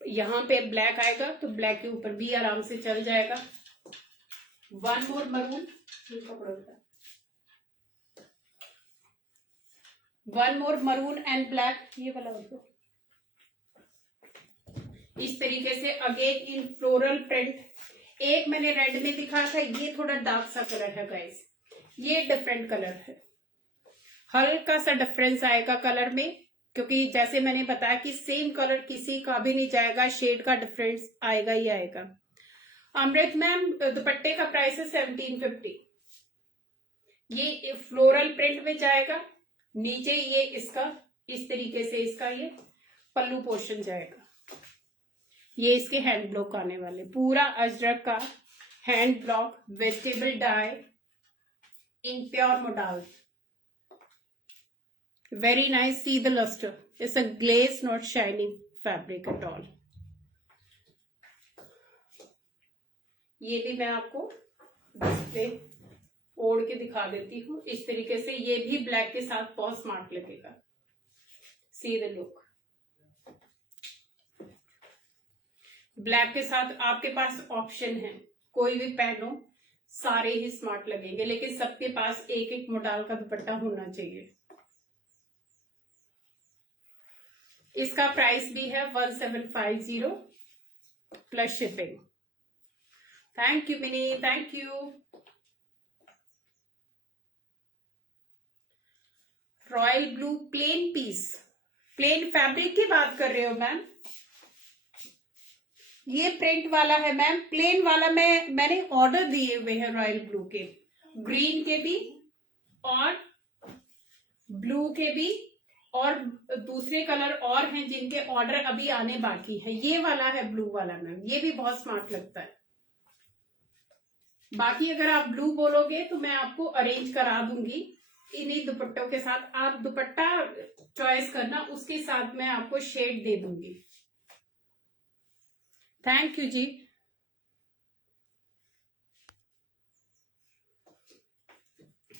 यहां पे ब्लैक आएगा तो ब्लैक के ऊपर भी आराम से चल जाएगा। One more maroon, one more maroon and black, ये वाला इस तरीके से अगेन इन फ्लोरल प्रिंट। एक मैंने रेड में दिखाया था, ये थोड़ा डार्क सा कलर है गाइस, ये डिफरेंट कलर है, हल्का सा डिफरेंस आएगा कलर में, क्योंकि जैसे मैंने बताया कि सेम कलर किसी का भी नहीं जाएगा, शेड का डिफरेंस आएगा ही आएगा। अमृत मैम दुपट्टे का प्राइस है 1750। ये फ्लोरल प्रिंट में जाएगा, नीचे ये इसका इस तरीके से इसका ये पल्लू पोर्शन जाएगा। ये इसके हैंड ब्लॉक आने वाले, पूरा अजरक का hand block, vegetable dye in pure modal. Very nice, see the lustre, it's a glaze not shining fabric at all. ये भी मैं आपको डिस्प्ले ओढ़ के दिखा देती हूँ इस तरीके से। ये भी ब्लैक के साथ बहुत स्मार्ट लगेगा। सी द लुक, ब्लैक के साथ आपके पास ऑप्शन है, कोई भी पहनो सारे ही स्मार्ट लगेंगे, लेकिन सबके पास एक एक मोडाल का दुपट्टा होना चाहिए। इसका प्राइस भी है 1750 plus shipping. Thank you Mini, thank you. Royal blue plain piece, plain fabric की बात कर रहे हो मैम? ये प्रिंट वाला है मैम, प्लेन वाला मैंने ऑर्डर दिए हुए हैं रॉयल ब्लू के, ग्रीन के भी और ब्लू के भी, और दूसरे कलर और हैं जिनके ऑर्डर अभी आने बाकी है। ये वाला है ब्लू वाला मैम, ये भी बहुत स्मार्ट लगता है। बाकी अगर आप ब्लू बोलोगे तो मैं आपको अरेंज करा दूंगी इन्हीं दुपट्टों के साथ। आप दुपट्टा चॉइस करना, उसके साथ मैं आपको शेड दे दूंगी। थैंक यू जी।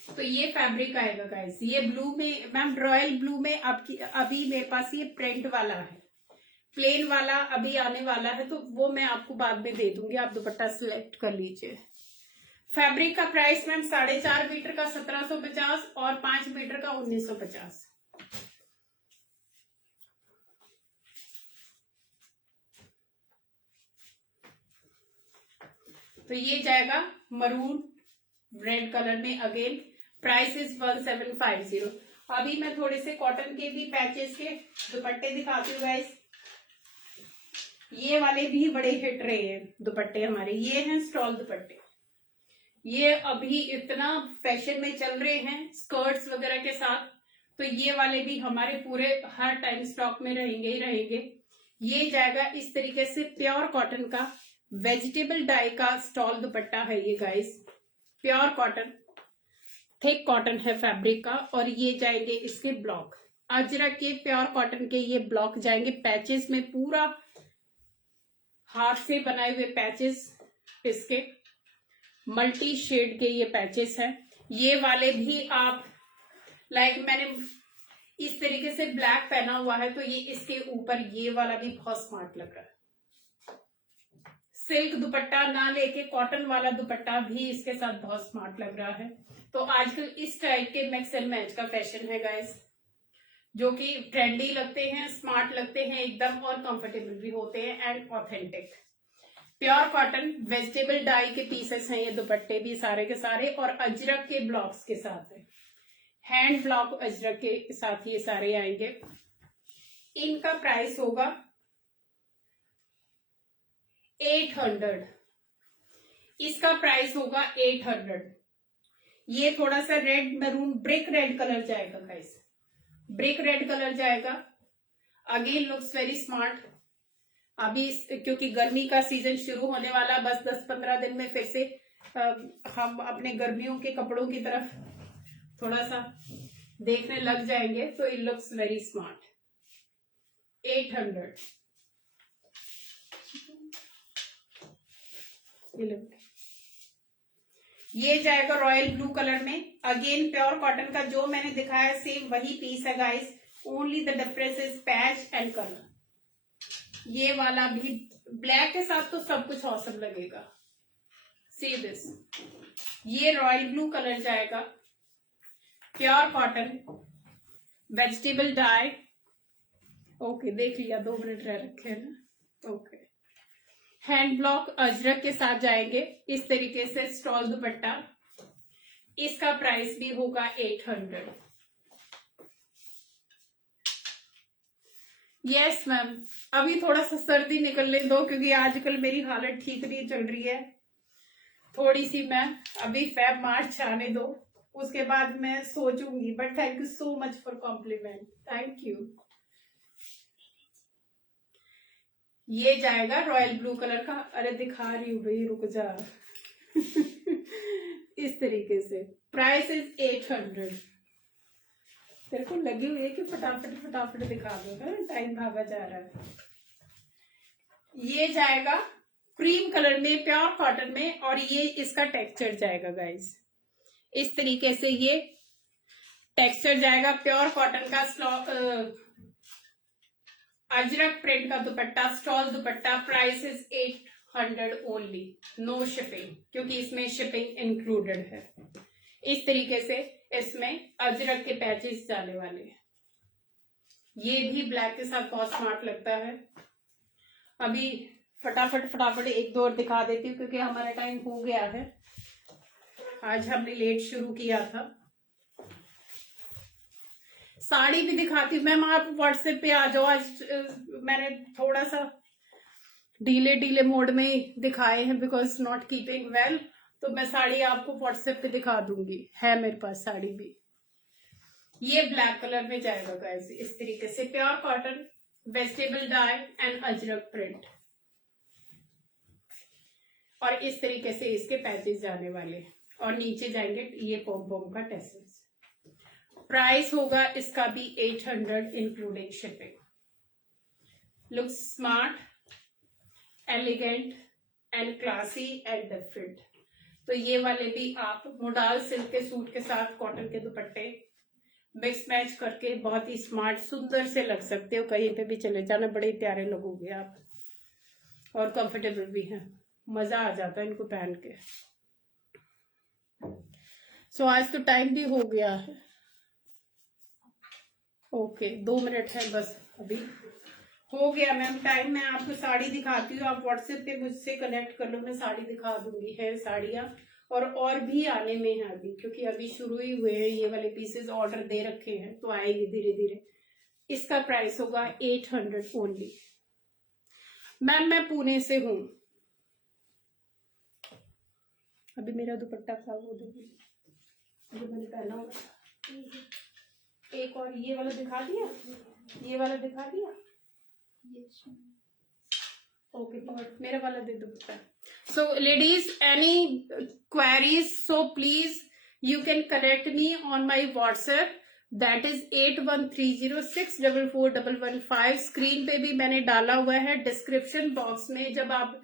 तो ये फैब्रिक आएगा गाइस, ये ब्लू में मैम, रॉयल ब्लू में आपकी अभी मेरे पास ये प्रिंट वाला है, प्लेन वाला अभी आने वाला है, तो वो मैं आपको बाद में दे दूंगी, आप दुपट्टा सिलेक्ट कर लीजिए। फैब्रिक का प्राइस मैम 4.5 मीटर का 1750 और 5 मीटर का 1950। तो ये जाएगा मरून रेड कलर में, अगेन प्राइस इज 1750। अभी मैं थोड़े से कॉटन के भी पैचेस के दुपट्टे दिखाती हूँ गाइस। ये वाले भी बड़े हिट रहे हैं दुपट्टे हमारे, ये हैं स्टॉल दुपट्टे। ये अभी इतना फैशन में चल रहे हैं स्कर्ट्स वगैरह के साथ, तो ये वाले भी हमारे पूरे हर टाइम स्टॉक में रहेंगे ही रहेंगे। ये जाएगा इस तरीके से, प्योर कॉटन का वेजिटेबल डाई का स्टॉल दुपट्टा है ये guys, pure cotton, thick cotton है फैब्रिक का। और ये जाएंगे इसके ब्लॉक, अजरक के प्योर कॉटन के ये ब्लॉक जाएंगे पैचेस में, पूरा हाथ से बनाए हुए पैचेस, इसके मल्टी शेड के ये पैचेस हैं। ये वाले भी आप लाइक मैंने इस तरीके से ब्लैक पहना हुआ है, तो ये इसके ऊपर ये वाला भी बहुत स्मार्ट लग रहा है। सिल्क दुपट्टा ना लेके कॉटन वाला दुपट्टा भी इसके साथ बहुत स्मार्ट लग रहा है। तो आजकल इस टाइप के मिक्स एंड मैच का फैशन है गाइस, जो कि ट्रेंडी लगते हैं, स्मार्ट लगते हैं एकदम, और कंफर्टेबल भी होते हैं and authentic. Pure cotton vegetable dye के पीसेस हैं ये दुपट्टे भी सारे के सारे, और अजरक के ब्लॉक्स के साथ है, हैंड ब्लॉक अजरक के साथ ये सारे आएंगे। इनका प्राइस होगा 800, इसका प्राइस होगा 800। ये थोड़ा सा red maroon brick red colour जाएगा गाइस, ब्रिक रेड कलर जाएगा। Again looks very smart. अभी क्योंकि गर्मी का सीजन शुरू होने वाला, बस 10-15 दिन में फिर से हम अपने गर्मियों के कपड़ों की तरफ थोड़ा सा देखने लग जाएंगे, तो इट लुक्स वेरी स्मार्ट। 800। ये जाएगा रॉयल ब्लू कलर में, अगेन प्योर कॉटन का जो मैंने दिखाया सेम वही पीस है guys, only the difference is patch and colour. ये वाला भी ब्लैक के साथ तो सब कुछ औसम लगेगा। सी दिस, ये रॉयल ब्लू कलर जाएगा, pure cotton vegetable die. Okay देख लिया, 2 मिनट रह रखे हैं ना। ओके, हैंड ब्लॉक अजरक के साथ जाएंगे इस तरीके से स्टॉल दुपट्टा। इसका प्राइस भी होगा 800। यस मैम, अभी थोड़ा सा सर्दी निकलने दो, क्योंकि आजकल मेरी हालत ठीक नहीं चल रही है थोड़ी सी। मैं अभी फेब मार्च आने दो, उसके बाद मैं सोचूंगी। But thank you so much for compliment, thank you. ये जाएगा रॉयल ब्लू कलर का, अरे दिखा रही हूँ भाई, रुक जा। इस तरीके से प्राइस इज 800। तेरे को लगी हुई है कि फटाफट फटाफट दिखा दो, टाइम भागा जा रहा है। ये जाएगा क्रीम कलर में प्योर कॉटन में, और ये इसका टेक्सचर जाएगा गाइस इस तरीके से। ये टेक्सचर जाएगा प्योर कॉटन का अजरक प्रिंट का dupatta, stole dupatta. Price is 800 only, no shipping, क्योंकि इसमें शिपिंग इंक्लूडेड है। इस तरीके से इसमें अजरक के पैचेस जाने वाले हैं। ये भी ब्लैक के साथ बहुत स्मार्ट लगता है। अभी फटाफट एक दो और दिखा देती हूँ क्योंकि हमारा टाइम हो गया है। आज हमने लेट शुरू किया था। साड़ी भी दिखाती हूँ मैम, आप व्हाट्सएप पे आ जाओ। आज मैंने थोड़ा सा डीले मोड में दिखाए हैं बिकॉज नॉट कीपिंग वेल, तो मैं साड़ी आपको व्हाट्सएप पे दिखा दूंगी। है मेरे पास साड़ी भी। ये ब्लैक कलर में जाएगा गाइस, इस तरीके से pure cotton, vegetable die and Ajrak print, और इस तरीके से इसके पैचेस जाने वाले, और नीचे जाएंगे ये पॉम पॉम का टेसल्स। प्राइस होगा इसका भी 800 including shipping. Look smart, elegant and classy and different. तो ये वाले भी आप मोडाल सिल्क के सूट के साथ कॉटन के दुपट्टे मिक्स मैच करके बहुत ही स्मार्ट सुंदर से लग सकते हो। कहीं पे भी चले जाना, बड़े प्यारे लगोगे आप, और कंफर्टेबल भी हैं। मजा आ जाता है इनको पहन के। सो आज तो टाइम भी हो गया है। ओके 2 मिनट है बस, अभी हो गया मैम टाइम। मैं आपको साड़ी दिखाती हूँ, आप व्हाट्सएप पे मुझसे कनेक्ट कर लो, मैं साड़ी दिखा दूंगी। है साड़ियाँ और भी आने में है अभी, क्योंकि अभी शुरू ही हुए हैं। ये वाले पीसेस ऑर्डर दे रखे हैं तो आएंगे धीरे धीरे। इसका प्राइस होगा 800 ओनली। मैम मैं पुणे से हूँ। अभी मेरा दुपट्टा था वो देखिए जो मैंने पहना हुआ। एक और ये वाला दिखा दिया, ये वाला दिखा दिया। ओके मेरा वाला दे दो। So ladies, any queries, so please you can connect me on my WhatsApp, that is 8130644115। Screen पे भी मैंने डाला हुआ है। डिस्क्रिप्शन बॉक्स में जब आप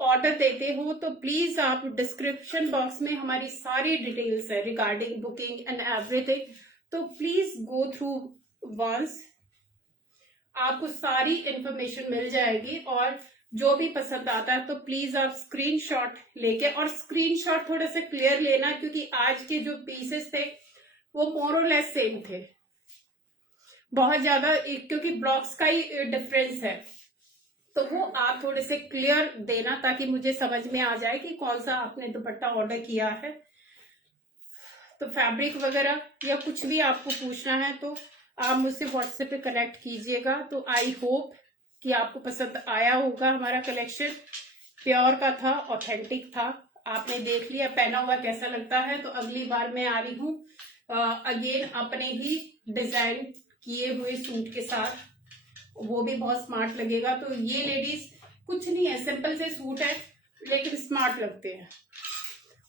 ऑर्डर देते हो तो प्लीज आप डिस्क्रिप्शन बॉक्स में हमारी सारी डिटेल्स है रिगार्डिंग बुकिंग एंड एवरीथिंग, तो प्लीज गो थ्रू वंस, आपको सारी इंफॉर्मेशन मिल जाएगी। और जो भी पसंद आता है तो प्लीज आप स्क्रीनशॉट लेके, और स्क्रीनशॉट थोड़ा सा क्लियर लेना क्योंकि आज के जो पीसेस थे वो मोर और लेस सेम थे, बहुत ज्यादा, क्योंकि ब्लॉक्स का ही डिफरेंस है। तो वो आप थोड़े से क्लियर देना ताकि मुझे समझ में आ जाए कि कौन सा आपने दुपट्टा ऑर्डर किया है। तो फैब्रिक वगैरह या कुछ भी आपको पूछना है तो आप मुझसे व्हाट्सएप पे कनेक्ट कीजिएगा। तो आई होप कि आपको पसंद आया होगा। हमारा कलेक्शन प्योर का था, ऑथेंटिक था। आपने देख लिया पहना हुआ कैसा लगता है। तो अगली बार मैं आ रही हूँ अगेन अपने ही डिजाइन किए हुए सूट के साथ, वो भी बहुत स्मार्ट लगेगा। तो ये लेडीज कुछ नहीं है, सिंपल से सूट है लेकिन स्मार्ट लगते हैं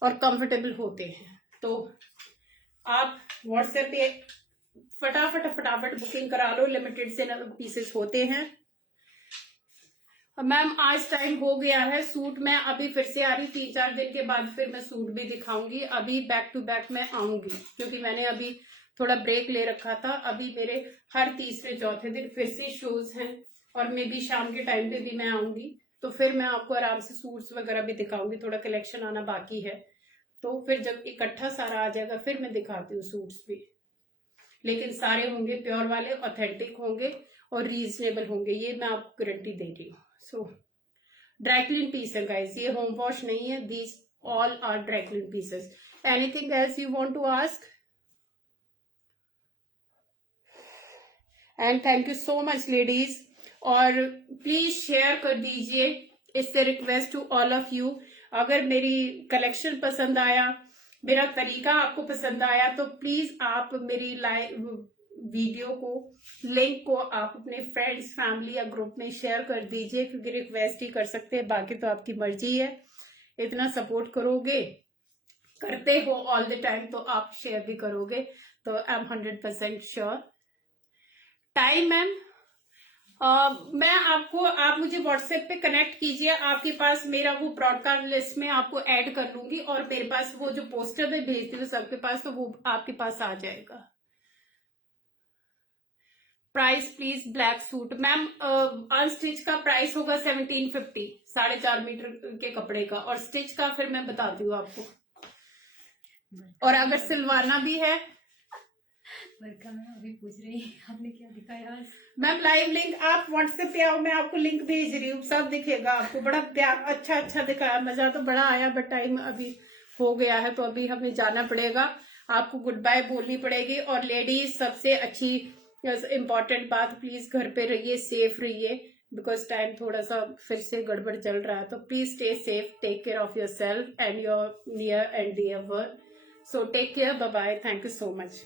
और कंफर्टेबल होते हैं। तो आप व्हाट्सएप पे फटाफट बुकिंग करा लो, लिमिटेड से पीसेस होते हैं। मैम आज टाइम हो गया है। सूट मैं अभी फिर से आ रही, 3-4 दिन के बाद फिर मैं सूट भी दिखाऊंगी। अभी बैक टू बैक मैं आऊंगी क्योंकि मैंने अभी थोड़ा ब्रेक ले रखा था। अभी मेरे हर तीसरे चौथे दिन फिर से शोज हैं और मे बी शाम के टाइम पे भी मैं आऊंगी, तो फिर मैं आपको आराम से सूट्स वगैरह भी दिखाऊंगी। थोड़ा कलेक्शन आना बाकी है, तो फिर जब इकट्ठा सारा आ जाएगा फिर मैं दिखाती हूँ सूट्स भी। लेकिन सारे होंगे प्योर वाले, ऑथेंटिक होंगे और रीजनेबल होंगे, ये मैं आपको गारंटी दे रही हूँ। सो ड्राई क्लीन पीस है गाइस, ये होम वॉश नहीं है। These all are dry clean pieces. Anything else you want to ask? And thank you so much ladies, और प्लीज शेयर कर दीजिए, इससे request to all of you. अगर मेरी कलेक्शन पसंद आया, मेरा तरीका आपको पसंद आया, तो प्लीज आप मेरी लाइव वीडियो को, लिंक को आप अपने फ्रेंड्स, फैमिली या ग्रुप में शेयर कर दीजिए, क्योंकि रिक्वेस्ट ही कर सकते हैं, बाकी तो आपकी मर्जी है। इतना सपोर्ट करोगे, करते हो ऑल द टाइम, तो आप शेयर भी करोगे, तो I am 100% sure. Time ma'am मैं आपको, आप मुझे व्हाट्सएप पे कनेक्ट कीजिए, आपके पास मेरा वो ब्रॉडकास्ट लिस्ट में आपको ऐड कर लूंगी, और मेरे पास वो जो पोस्टर में भेजती हूँ सबके पास, तो वो आपके पास आ जाएगा। Price please black suit ma'am, unstitch का प्राइस होगा 1750, 4.5 मीटर के कपड़े का, और स्टिच का फिर मैं बताती हूँ आपको। और अगर सिलवाना भी है वर्का मैम अभी पूछ रही आपने क्या दिखाया आज? मैम लाइव लिंक आप व्हाट्सएप पे आओ, मैं आपको लिंक भेज रही हूँ, सब दिखेगा आपको। बड़ा प्यार अच्छा दिखाया, मजा तो बड़ा आया, बट टाइम अभी हो गया है तो अभी हमें जाना पड़ेगा, आपको गुड बाय बोलनी पड़ेगी। और लेडीज सबसे अच्छी इम्पोर्टेंट बात, प्लीज घर पे रहिए, सेफ रहिए, बिकॉज टाइम थोड़ा सा फिर से गड़बड़ चल रहा है। तो please stay safe, take care of your self and your near and dear one. So take care, bye bye, thank you so much.